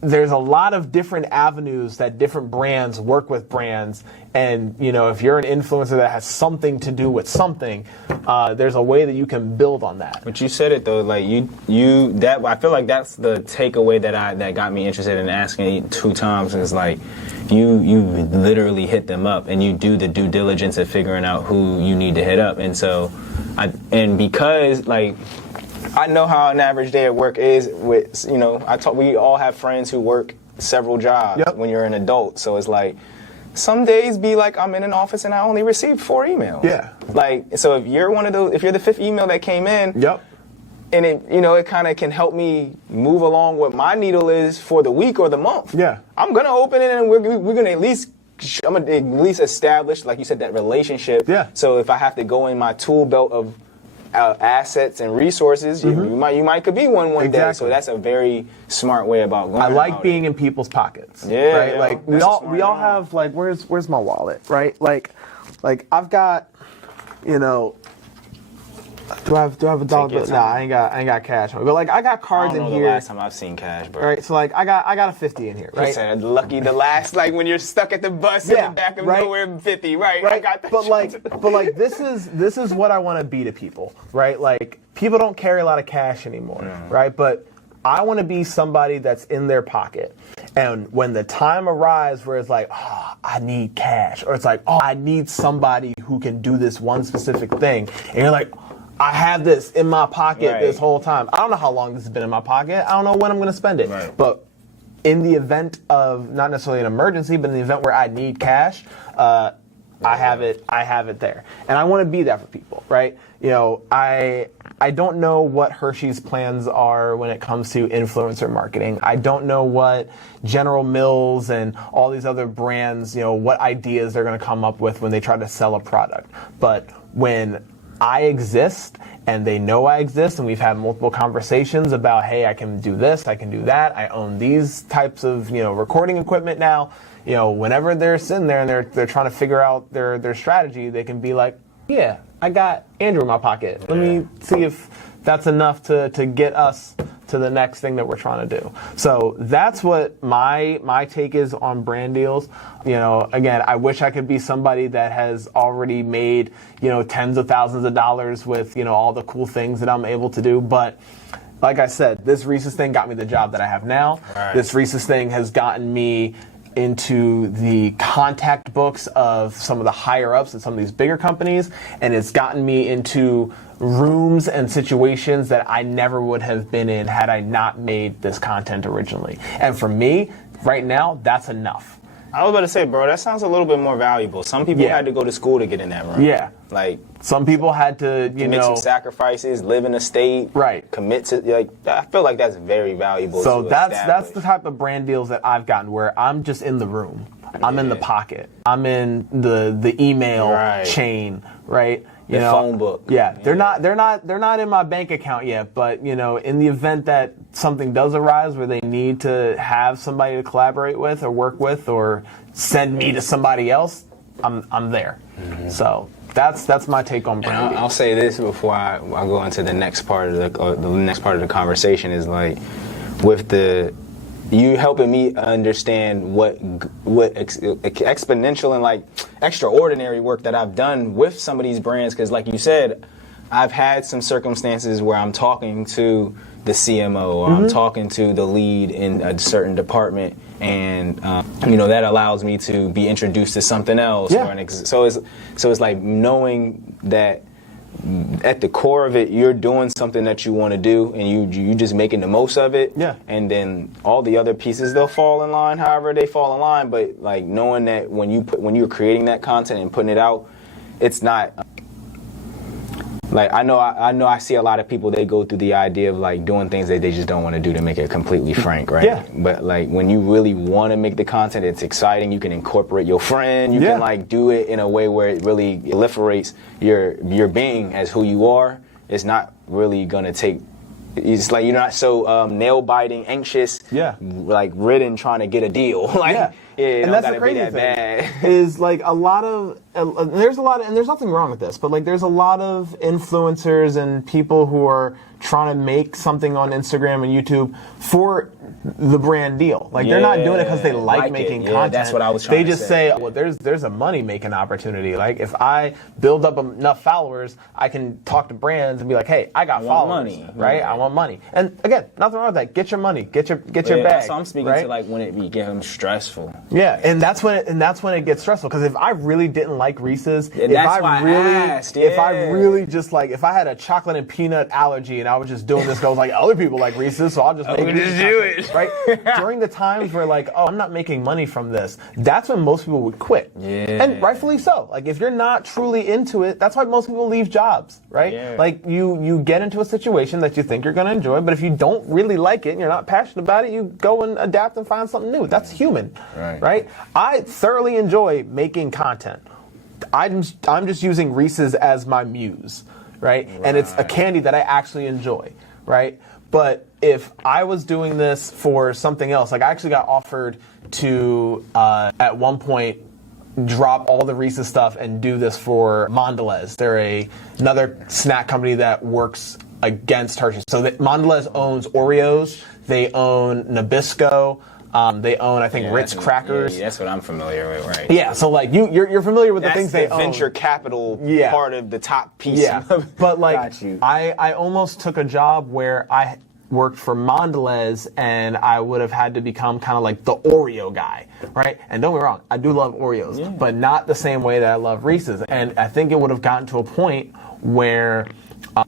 there's a lot of different avenues that different brands work with brands, and if you're an influencer that has something to do with something, there's a way that you can build on that. But you said it though, like that I feel like that's the takeaway that got me interested in asking you 2 times, is like you literally hit them up and you do the due diligence of figuring out who you need to hit up, and so because like I know how an average day at work is with, we all have friends who work several jobs when you're an adult. So it's like, some days be like, I'm in an office and I only received 4 emails. Yeah. Like, so if you're one of those, if you're the 5th email that came in, and it, it kind of can help me move along what my needle is for the week or the month. Yeah. I'm going to open it and we're going to I'm going to at least establish, like you said, that relationship. Yeah. So if I have to go in my tool belt of assets and resources, you might could be one day. So that's a very smart way about going. I like being in people's pockets. Yeah, right. Yeah, like we all have like where's my wallet, right? Like I've got, do I have a dollar bill? Nah, I ain't got cash on me. But like I got cards in here. The last time I've seen cash, bro. Right. So like I got a 50 in here, right? He said, lucky the last, like when you're stuck at the bus in the back of nowhere, 50, right? I got that. But like this is what I want to be to people, right? Like people don't carry a lot of cash anymore, right? But I want to be somebody that's in their pocket. And when the time arrives where it's like, oh, I need cash, or it's like, oh, I need somebody who can do this one specific thing, and you're like, I have this in my pocket this whole time. I don't know how long this has been in my pocket. I don't know when I'm going to spend it. Right. But in the event of not necessarily an emergency, but in the event where I need cash, I have it there. And I want to be that for people, right? I don't know what Hershey's plans are when it comes to influencer marketing. I don't know what General Mills and all these other brands, what ideas they're going to come up with when they try to sell a product. But when I exist and they know I exist and we've had multiple conversations about, hey, I can do this, I can do that, I own these types of recording equipment now, whenever they're sitting there and they're trying to figure out their strategy, they can be like, yeah, I got Andrew in my pocket. Let me see if that's enough to get us to the next thing that we're trying to do. So that's what my take is on brand deals. Again, I wish I could be somebody that has already made, tens of thousands of dollars with, all the cool things that I'm able to do. But like I said, this Reese's thing got me the job that I have now. Right. This Reese's thing has gotten me into the contact books of some of the higher ups at some of these bigger companies, and it's gotten me into rooms and situations that I never would have been in had I not made this content originally. And for me, right now, that's enough. I was about to say, bro, that sounds a little bit more valuable. Some people had to go to school to get in that room. Yeah. Like, some people had to, make some sacrifices, live in a state, commit to, I feel like that's very valuable. So that's the type of brand deals that I've gotten where I'm just in the room. I'm in the pocket. I'm in the email chain, right? The phone book. Yeah, they're not in my bank account yet, but in the event that something does arise where they need to have somebody to collaborate with or work with or send me to somebody else, I'm there. Mm-hmm. So that's my take on branding. I'll say this before I go into the next part of the conversation is like with you helping me understand what exponential and like extraordinary work that I've done with some of these brands, because like you said, I've had some circumstances where I'm talking to the CMO or I'm talking to the lead in a certain department, and that allows me to be introduced to something else. Yeah. So it's like knowing that at the core of it, you're doing something that you want to do, and you just making the most of it. Yeah. And then all the other pieces, they'll fall in line, however they fall in line. But like knowing that when you're creating that content and putting it out, it's not like I know I see a lot of people, they go through the idea of like doing things that they just don't want to do, to make it completely frank, right? Yeah. But like when you really want to make the content, it's exciting. You can incorporate your friend. You can like do it in a way where it really proliferates your being as who you are. It's not really gonna take. It's like you're not so nail biting, anxious, like ridden trying to get a deal. Like, and that's the crazy thing. Is like a lot of and there's nothing wrong with this, but like there's a lot of influencers and people who are trying to make something on Instagram and YouTube for the brand deal. Like they're not doing it because they like making content. That's what I was trying to say. They just say, well, there's a money making opportunity. Like if I build up enough followers, I can talk to brands and be like, hey, I got followers, money, right? I want money. And again, nothing wrong with that. Get your money. Get your bag. That's what I'm speaking to, like when it became stressful. Yeah, and that's when it gets stressful, because if I really didn't like Reese's, And that's why I asked, if I really just like, if I had a chocolate and peanut allergy and I was just doing this, I was like, other people like Reese's, so I'll just make Reese's do it. right? During the times where like, oh, I'm not making money from this, that's when most people would quit. Yeah. And rightfully so. Like, if you're not truly into it, that's why most people leave jobs, right? Yeah. Like, you get into a situation that you think you're going to enjoy, but if you don't really like it and you're not passionate about it, you go and adapt and find something new. That's human, right? I thoroughly enjoy making content. I'm just using Reese's as my muse, right? And it's a candy that I actually enjoy, right? But if I was doing this for something else, like I actually got offered to, at one point, drop all the Reese's stuff and do this for Mondelez. They're another snack company that works against Hershey. So Mondelez owns Oreos, they own Nabisco, they own, I think, Ritz crackers. Yeah, that's what I'm familiar with, right? Yeah, so like you're familiar with the things they own. Venture capital part of the top piece. Yeah, but like Got you. I almost took a job where I worked for Mondelez and I would have had to become kind of like the Oreo guy, right? And don't get me wrong, I do love Oreos, but not the same way that I love Reese's. And I think it would have gotten to a point where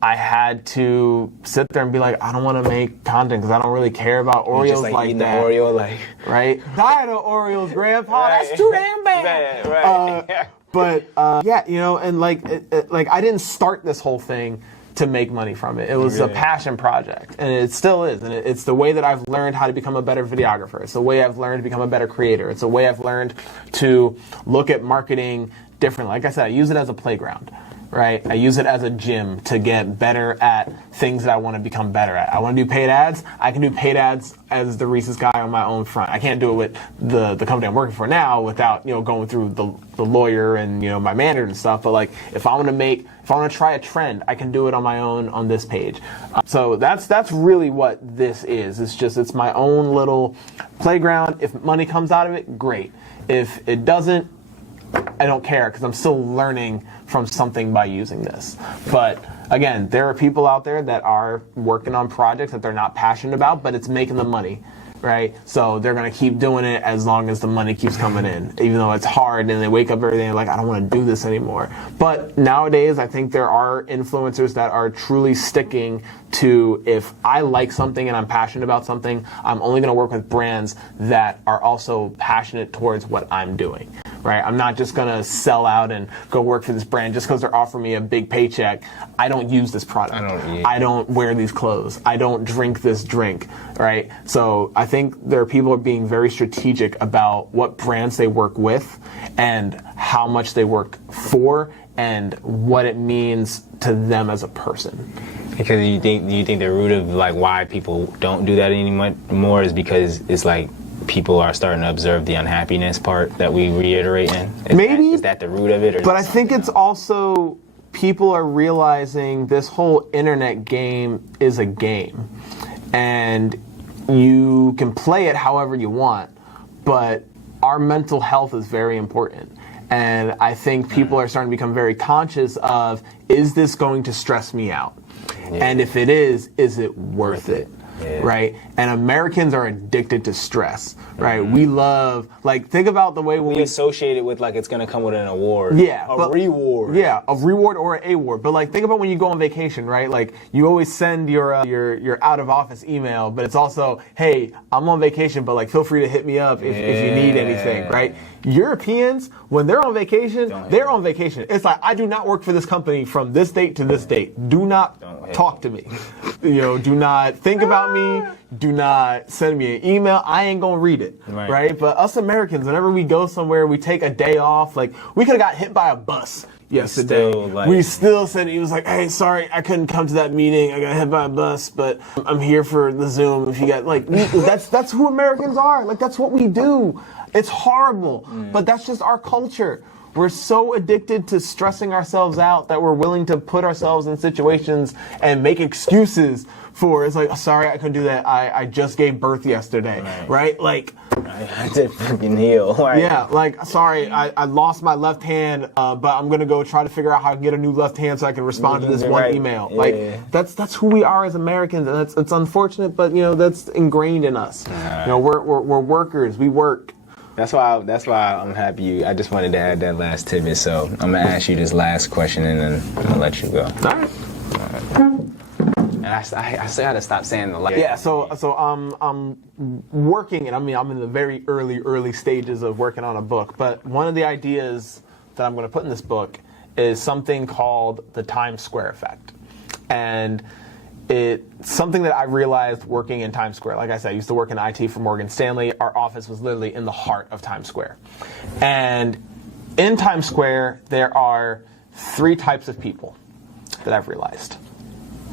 I had to sit there and be like, I don't want to make content because I don't really care about Oreos just like eating that. the Oreo, like right? Diet of Oreos, Grandpa. That's too damn bad. Right. But yeah, you know, and like I didn't start this whole thing to make money from it. It was a passion project, and it still is. And it's the way that I've learned how to become a better videographer. It's the way I've learned to become a better creator. It's the way I've learned to look at marketing differently. Like I said, I use it as a playground. Right? I use it as a gym to get better at things that I want to become better at. I want to do paid ads. I can do paid ads as the Reese's guy on my own front. I can't do it with the company I'm working for now without, you know, going through the lawyer and, you know, my manager and stuff. But like, if I want to try a trend, I can do it on my own on this page. So that's really what this is. It's my own little playground. If money comes out of it, great. If it doesn't, I don't care because I'm still learning from something by using this. But again, there are people out there that are working on projects that they're not passionate about, but it's making them money, right? So they're going to keep doing it as long as the money keeps coming in, even though it's hard and they wake up every day and like, I don't want to do this anymore. But nowadays, I think there are influencers that are truly sticking to, if I like something and I'm passionate about something, I'm only going to work with brands that are also passionate towards what I'm doing. Right? I'm not just going to sell out and go work for this brand just because they're offering me a big paycheck. I don't use this product. I don't wear these clothes. I don't drink this drink. Right? So I think there are people who are being very strategic about what brands they work with and how much they work for and what it means to them as a person. Because you think the root of like why people don't do that anymore is because it's like people are starting to observe the unhappiness part that we reiterate in? Is that the root of it? But I think it's also people are realizing this whole internet game is a game. And you can play it however you want, but our mental health is very important. And I think people are starting to become very conscious of, is this going to stress me out? Yeah. And if it is it worth it? Yeah. Right? And Americans are addicted to stress, right? Mm-hmm. We love, like, think about the way when we associate it with, like, it's going to come with an award. Yeah. A reward. Yeah, a reward or an award. But, like, think about when you go on vacation, right? Like, you always send your out-of-office email, but it's also, hey, I'm on vacation, but, like, feel free to hit me up if you need anything, right? Europeans, when they're on vacation, they're on vacation. It's like, I do not work for this company from this date to this date. Do not talk to me. You know, do not think about me. Do not send me an email. I ain't gonna read it, right? But us Americans, whenever we go somewhere, we take a day off. Like, we could have got hit by a bus yesterday. We still said, he was like, hey, sorry, I couldn't come to that meeting. I got hit by a bus, but I'm here for the Zoom. If you got, like, that's who Americans are. Like, that's what we do. It's horrible, but that's just our culture. We're so addicted to stressing ourselves out that we're willing to put ourselves in situations and make excuses for, it's like, sorry, I couldn't do that. I just gave birth yesterday, right? Like, I had to freaking heal. Right? Yeah, like, sorry, I lost my left hand, but I'm going to go try to figure out how to get a new left hand so I can respond to this one email. Yeah. Like, that's who we are as Americans, and it's unfortunate, but, you know, that's ingrained in us. You know, we're workers. We work. That's why I'm happy I just wanted to add that last tidbit. So I'm gonna ask you this last question and then I'm gonna let you go. All right. And I still gotta stop saying the last. Yeah. So I'm working, and I'm in the very early stages of working on a book. But one of the ideas that I'm going to put in this book is something called the Times Square effect, and it's something that I realized working in Times Square. Like I said, I used to work in IT for Morgan Stanley. Our office was literally in the heart of Times Square. And in Times Square, there are 3 types of people that I've realized.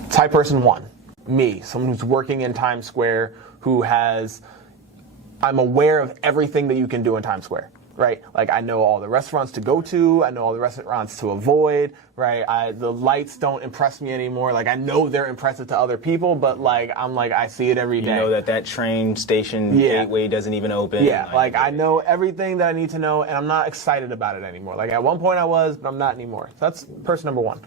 Type person 1, me, someone who's working in Times Square, I'm aware of everything that you can do in Times Square. Right, like I know all the restaurants to go to, I know all the restaurants to avoid. Right, the lights don't impress me anymore. Like I know they're impressive to other people, but I see it every day. You know that train station gateway doesn't even open. Yeah, like I know everything that I need to know, and I'm not excited about it anymore. Like at one point I was, but I'm not anymore. So that's person number 1.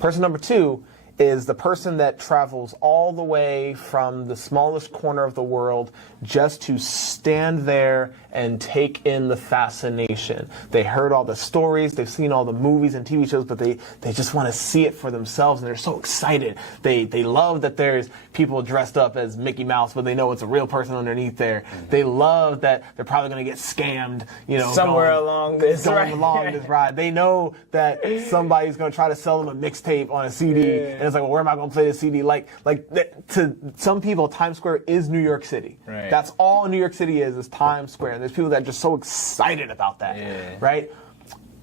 Person number 2 is the person that travels all the way from the smallest corner of the world just to stand there and take in the fascination. They heard all the stories, they've seen all the movies and TV shows, but they just want to see it for themselves, and they're so excited. They love that there's people dressed up as Mickey Mouse, but they know it's a real person underneath there. They love that they're probably going to get scammed, somewhere along this ride. They know that somebody's going to try to sell them a mixtape on a CD, and it's like, well, where am I going to play this CD? To some people, Times Square is New York City. Right. That's all New York City is Times Square. And there's people that are just so excited about that, right?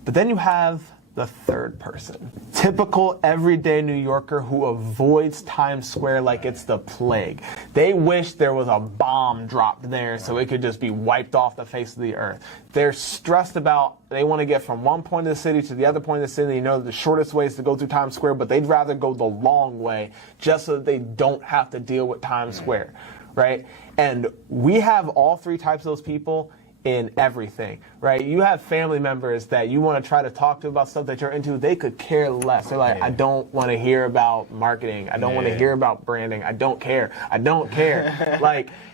But then you have the third person. Typical everyday New Yorker who avoids Times Square like it's the plague. They wish there was a bomb dropped there so it could just be wiped off the face of the earth. They're stressed about, they want to get from one point of the city to the other point of the city. The shortest way is to go through Times Square, but they'd rather go the long way just so that they don't have to deal with Times Square, right? And we have all 3 types of those people in everything, right? You have family members that you want to try to talk to about stuff that you're into. They could care less. They're like, I don't want to hear about marketing. I don't want to hear about branding. I don't care.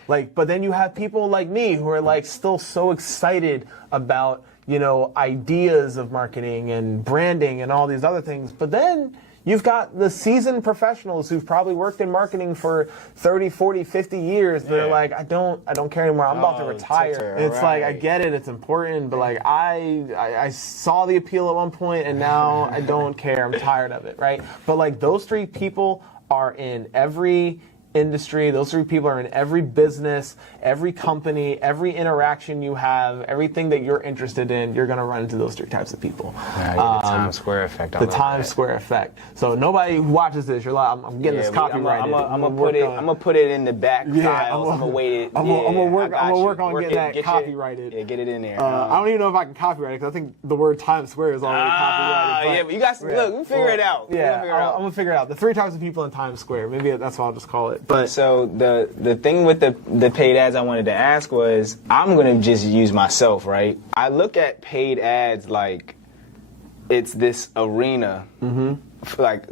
But then you have people like me who are still so excited about, ideas of marketing and branding and all these other things. But then you've got the seasoned professionals who've probably worked in marketing for 30, 40, 50 years. They're like, I don't care anymore. I'm about to retire. And it's like, I get it. It's important. But I saw the appeal at one point and now I don't care. I'm tired of it. Right. But those 3 people are in every industry. Those 3 people are in every business, every company, every interaction you have, everything that you're interested in, you're going to run into those 3 types of people. The Times Square effect. The Times Square effect. So nobody who watches this, you're like, I'm getting this copyrighted. I'm gonna put it in the back files. I'm gonna wait it. I'm gonna work on getting that copyrighted. Yeah, get it in there. I don't even know if I can copyright it because I think the word Times Square is already copyrighted. Yeah, but you guys look. We'll figure it out. Yeah, I'm gonna figure it out. The 3 types of people in Times Square. Maybe that's what I'll just call it. But so the thing with the paid ads I wanted to ask was, I'm gonna just use myself, right? I look at paid ads like it's this arena. Like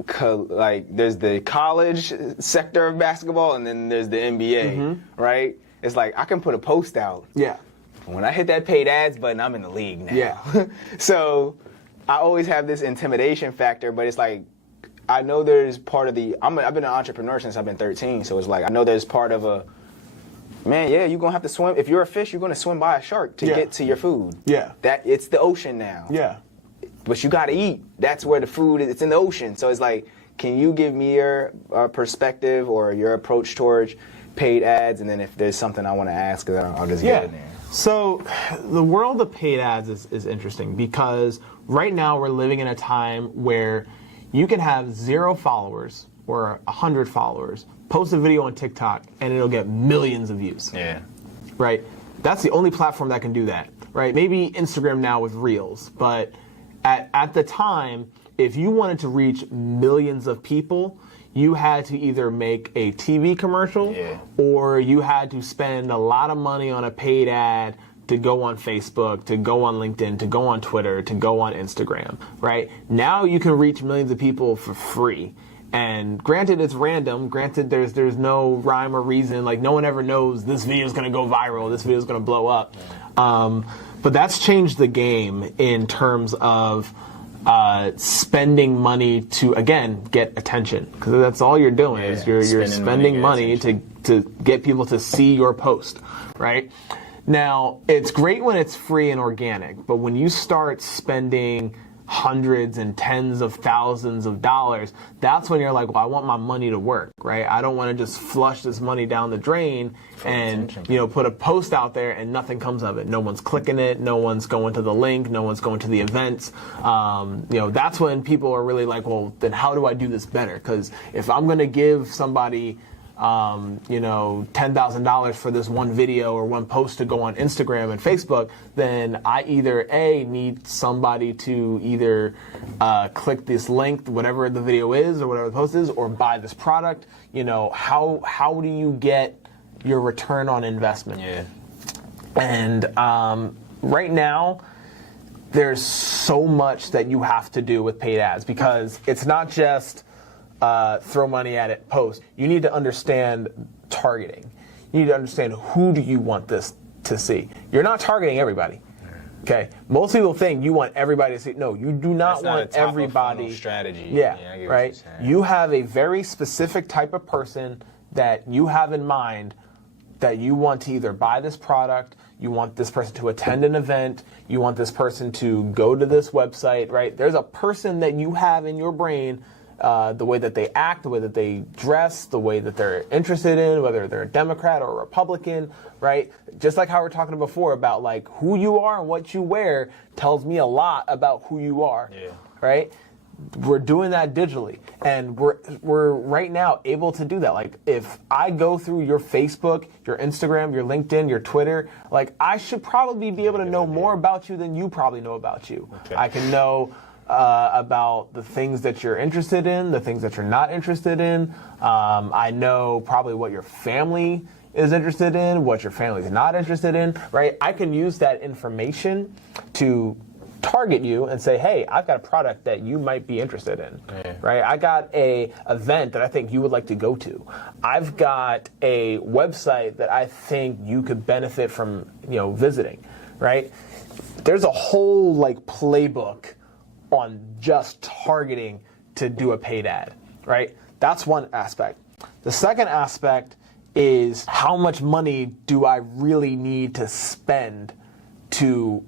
there's the college sector of basketball and then there's the NBA, right? It's like I can put a post out. Yeah. When I hit that paid ads button, I'm in the league now. Yeah. So I always have this intimidation factor, but it's like, I know there's part of I've been an entrepreneur since I've been 13, so it's like I know there's part of you're gonna have to swim. If you're a fish, you're gonna swim by a shark to get to your food. Yeah. It's the ocean now. Yeah. But you gotta eat. That's where the food is. It's in the ocean. So it's like, can you give me your perspective or your approach towards paid ads? And then if there's something I want to ask, then I'll just get in there. So the world of paid ads is interesting because right now we're living in a time where you can have 0 followers or 100 followers, post a video on TikTok, and it'll get millions of views. Yeah. Right? That's the only platform that can do that. Right? Maybe Instagram now with Reels, but at the time, if you wanted to reach millions of people, you had to either make a TV commercial or you had to spend a lot of money on a paid ad to go on Facebook, to go on LinkedIn, to go on Twitter, to go on Instagram, right? Now you can reach millions of people for free. And granted, it's random. Granted, there's no rhyme or reason. Like, no one ever knows this video is going to go viral. This video is going to blow up. But that's changed the game in terms of spending money to, again, get attention. Because that's all you're doing is you're spending money to get people to see your post, right? Now, it's great when it's free and organic, but when you start spending hundreds and tens of thousands of dollars, that's when you're like, well, I want my money to work, right? I don't want to just flush this money down the drain and, put a post out there and nothing comes of it. No one's clicking it. No one's going to the link. No one's going to the events. That's when people are really like, well, then how do I do this better? Because if I'm going to give somebody $10,000 for this one video or one post to go on Instagram and Facebook, then I either need somebody to either click this link, whatever the video is or whatever the post is, or buy this product. How do you get your return on investment? Yeah. And right now, there's so much that you have to do with paid ads, because it's not just throw money at it, post. You need to understand targeting. You need to understand who do you want this to see. You're not targeting everybody. Okay. Most people think you want everybody to see. No, you do not want everybody. Strategy. Yeah. I get what right. you're saying. You have a very specific type of person that you have in mind that you want to either buy this product, you want this person to attend an event, you want this person to go to this website, right? There's a person that you have in your brain, the way that they act, the way that they dress, the way that they're interested in, whether they're a Democrat or a Republican, right? Just like how we were talking before about like who you are and what you wear tells me a lot about who you are, right? We're doing that digitally, and we're right now able to do that. Like, if I go through your Facebook, your Instagram, your LinkedIn, your Twitter, like, I should probably be able to know more about you than you probably know about you. Okay. I can know about the things that you're interested in, the things that you're not interested in. I know probably what your family is interested in, what your family's not interested in, right? I can use that information to target you and say, hey, I've got a product that you might be interested in, right? I got a event that I think you would like to go to. I've got a website that I think you could benefit from, visiting, right? There's a whole like playbook on just targeting to do a paid ad, right? That's one aspect. The second aspect is how much money do I really need to spend to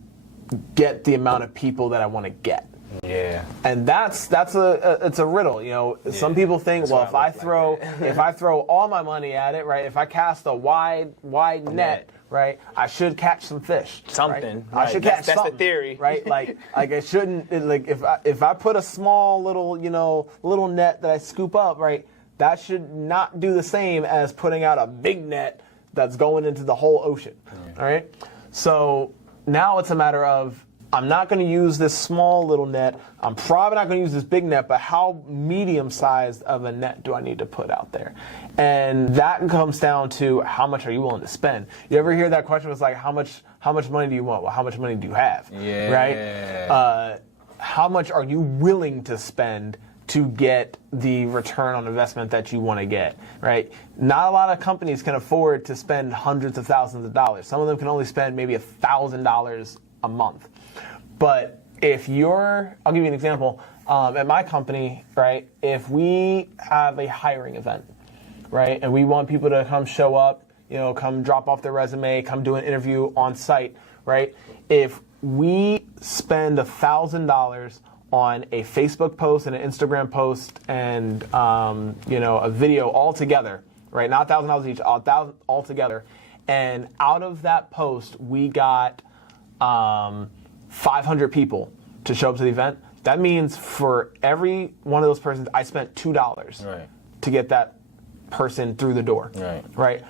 get the amount of people that I want to get. Yeah. And it's a riddle. Some people think, well, if I throw all my money at it, right? If I cast a wide net, right, I should catch some fish. Something. Right? I should catch something. That's the theory, right? Like I shouldn't if I put a small little net that I scoop up, right? That should not do the same as putting out a big net that's going into the whole ocean. All right. So now it's a matter of, I'm not going to use this small little net. I'm probably not going to use this big net, but how medium-sized of a net do I need to put out there? And that comes down to how much are you willing to spend. You ever hear that question? It's like, how much money do you want? Well, how much money do you have? Yeah. Right? How much are you willing to spend to get the return on investment that you want to get, right? Not a lot of companies can afford to spend hundreds of thousands of dollars. Some of them can only spend maybe $1,000 a month. But if I'll give you an example. At my company, right, if we have a hiring event, right, and we want people to come show up, come drop off their resume, come do an interview on site, right? If we spend $1,000 on a Facebook post and an Instagram post and a video all together, right? Not $1,000 each, all together. And out of that post, we got 500 people to show up to the event. That means for every one of those persons, I spent $2 to get that person through the door. Right?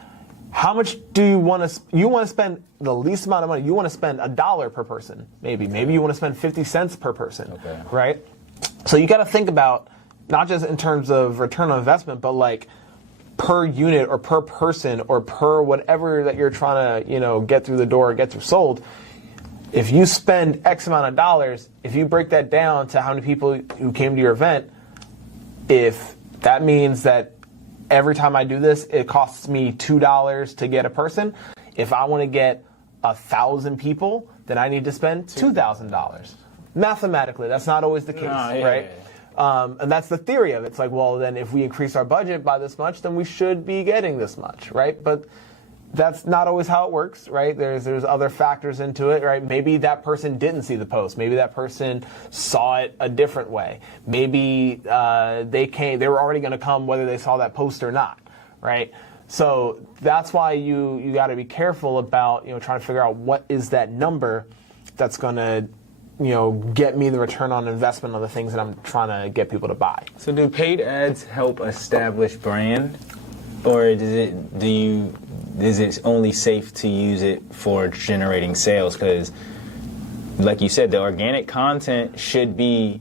How much do you want to? You want to spend the least amount of money. You want to spend $1 per person, maybe. Maybe you want to spend 50 cents per person, right? So you got to think about not just in terms of return on investment, but like per unit or per person or per whatever that you're trying to get through the door or get through sold. If you spend X amount of dollars, if you break that down to how many people who came to your event, if That means that every time I do this, it costs me $2 to get a person. If I want to get 1,000 people, then I need to spend $2,000. Mathematically, that's not always the case, right? And that's the theory of it. It's like, well, then if we increase our budget by this much, then we should be getting this much, right? But that's not always how it works, right? There's other factors into it, right? Maybe that person didn't see the post. Maybe that person saw it a different way. Maybe they were already going to come whether they saw that post or not, right? So that's why you got to be careful about, trying to figure out what is that number that's going to, get me the return on investment on the things that I'm trying to get people to buy. So do paid ads help establish brand, or is it only safe to use it for generating sales? Because, like you said, the organic content should be.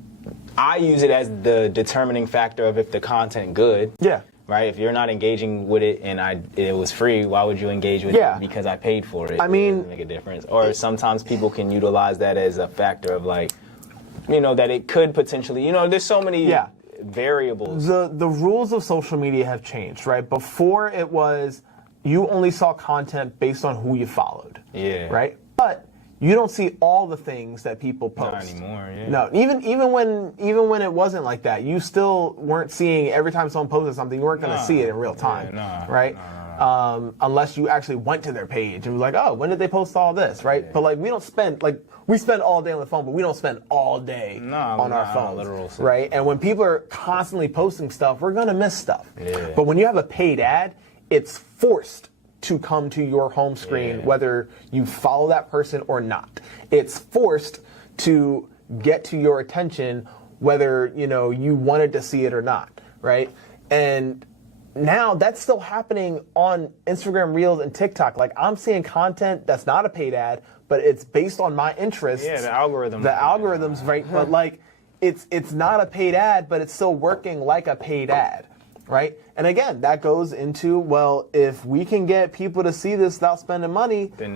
I use it as the determining factor of if the content good. Yeah. Right? If you're not engaging with it and it was free, why would you engage with it because I paid for it? I mean, it doesn't make a difference. Or sometimes people can utilize that as a factor of like, that it could potentially, there's so many variables. The rules of social media have changed, right? Before it was you only saw content based on who you followed. Yeah. Right? But you don't see all the things that people post. Not anymore, yeah. No, even when it wasn't like that, you still weren't seeing every time someone posted something, you weren't going to see it in real time, right? Unless you actually went to their page and was like, oh, when did they post all this, right? Yeah. But we spend all day on the phone, but we don't spend all day on our phones, right? And when people are constantly posting stuff, we're going to miss stuff. Yeah. But when you have a paid ad, it's forced to come to your home screen, whether you follow that person or not. It's forced to get to your attention, whether you wanted to see it or not, right? And now that's still happening on Instagram Reels and TikTok. Like, I'm seeing content that's not a paid ad, but it's based on my interests. Yeah, the algorithm. The algorithms, right? But like, it's not a paid ad, but it's still working like a paid ad. Right? And again, that goes into, well, if we can get people to see this without spending money, then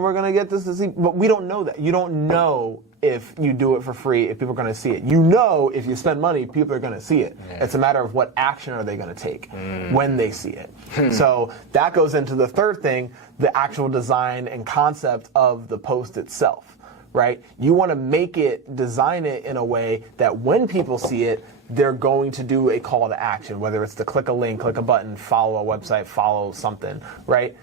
we're going to get this to see. But we don't know that. You don't know if you do it for free, if people are going to see it. You know if you spend money, people are going to see it. Yeah. It's a matter of what action are they going to take when they see it. So that goes into the third thing, the actual design and concept of the post itself. Right? You want to design it in a way that when people see it, they're going to do a call to action, whether it's to click a link, click a button, follow a website, follow something, right?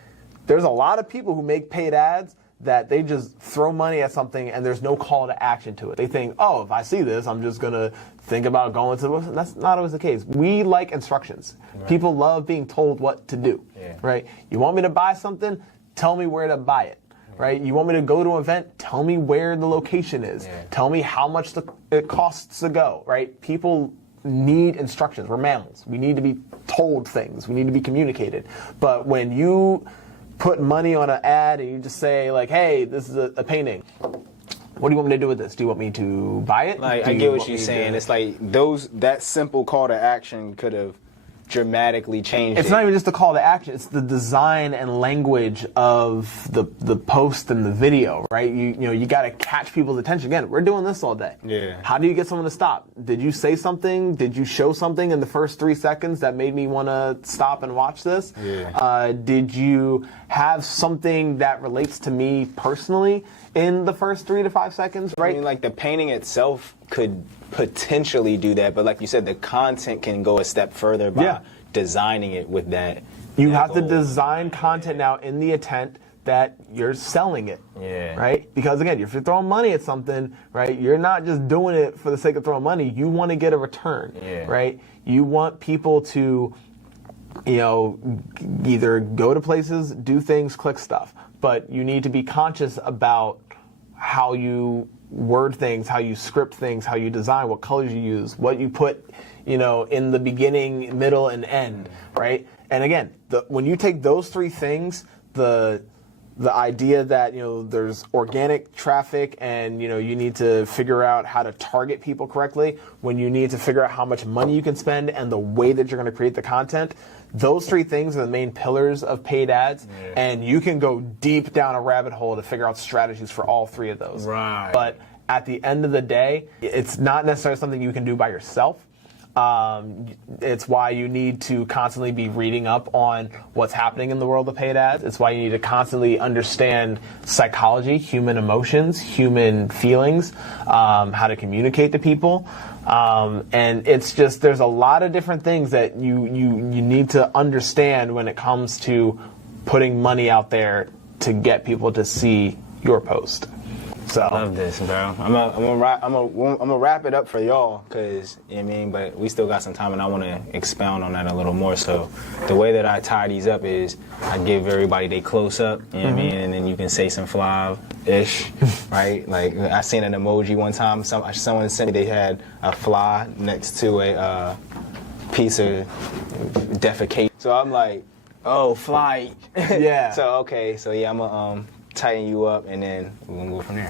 There's a lot of people who make paid ads that they just throw money at something and there's no call to action to it. They think, oh, if I see this, I'm just going to think about going to the website. That's not always the case. We like instructions. Right. People love being told what to do, right? You want me to buy something? Tell me where to buy it. Right? You want me to go to an event? Tell me where the location is. Yeah. Tell me how much it costs to go. Right? People need instructions. We're mammals. We need to be told things. We need to be communicated. But when you put money on an ad and you just say like, "Hey, this is a painting. What do you want me to do with this? Do you want me to buy it?" Like, I get what you're saying. It's like that simple call to action could have dramatically changed. It's not even just the call to action, it's the design and language of the post and the video, right? You got to catch people's attention. Again, we're doing this all day. Yeah. How do you get someone to stop? Did you say something? Did you show something in the first 3 seconds that made me want to stop and watch this? Yeah. Did you have something that relates to me personally in the first 3 to 5 seconds, right? I mean, like, the painting itself could potentially do that, but like you said, the content can go a step further by designing it with that. You have to design content now in the intent that you're selling it, right? Because again, if you're throwing money at something, right, you're not just doing it for the sake of throwing money. You want to get a return, right? You want people to, either go to places, do things, click stuff, but you need to be conscious about how you word things, how you script things, how you design, what colors you use, what you put, in the beginning, middle, and end, right? And again, when you take those 3 things, the idea that there's organic traffic and you need to figure out how to target people correctly, when you need to figure out how much money you can spend and the way that you're going to create the content, those 3 things are the main pillars of paid ads, and you can go deep down a rabbit hole to figure out strategies for all 3 of those. Right. But at the end of the day, it's not necessarily something you can do by yourself. It's why you need to constantly be reading up on what's happening in the world of paid ads. It's why you need to constantly understand psychology, human emotions, human feelings, how to communicate to people. And it's just, there's a lot of different things that you need to understand when it comes to putting money out there to get people to see your post. So I love this, bro. I'm gonna wrap it up for y'all, cause you know what I mean. But we still got some time, and I want to expound on that a little more. So the way that I tie these up is I give everybody their close up, you know what I mean, and then you can say some fly-ish, right? Like I seen an emoji one time. Someone sent me they had a fly next to a piece of defecation. So I'm like, oh, fly. Yeah. So okay, so yeah, I'm gonna tighten you up, and then we're gonna go from there.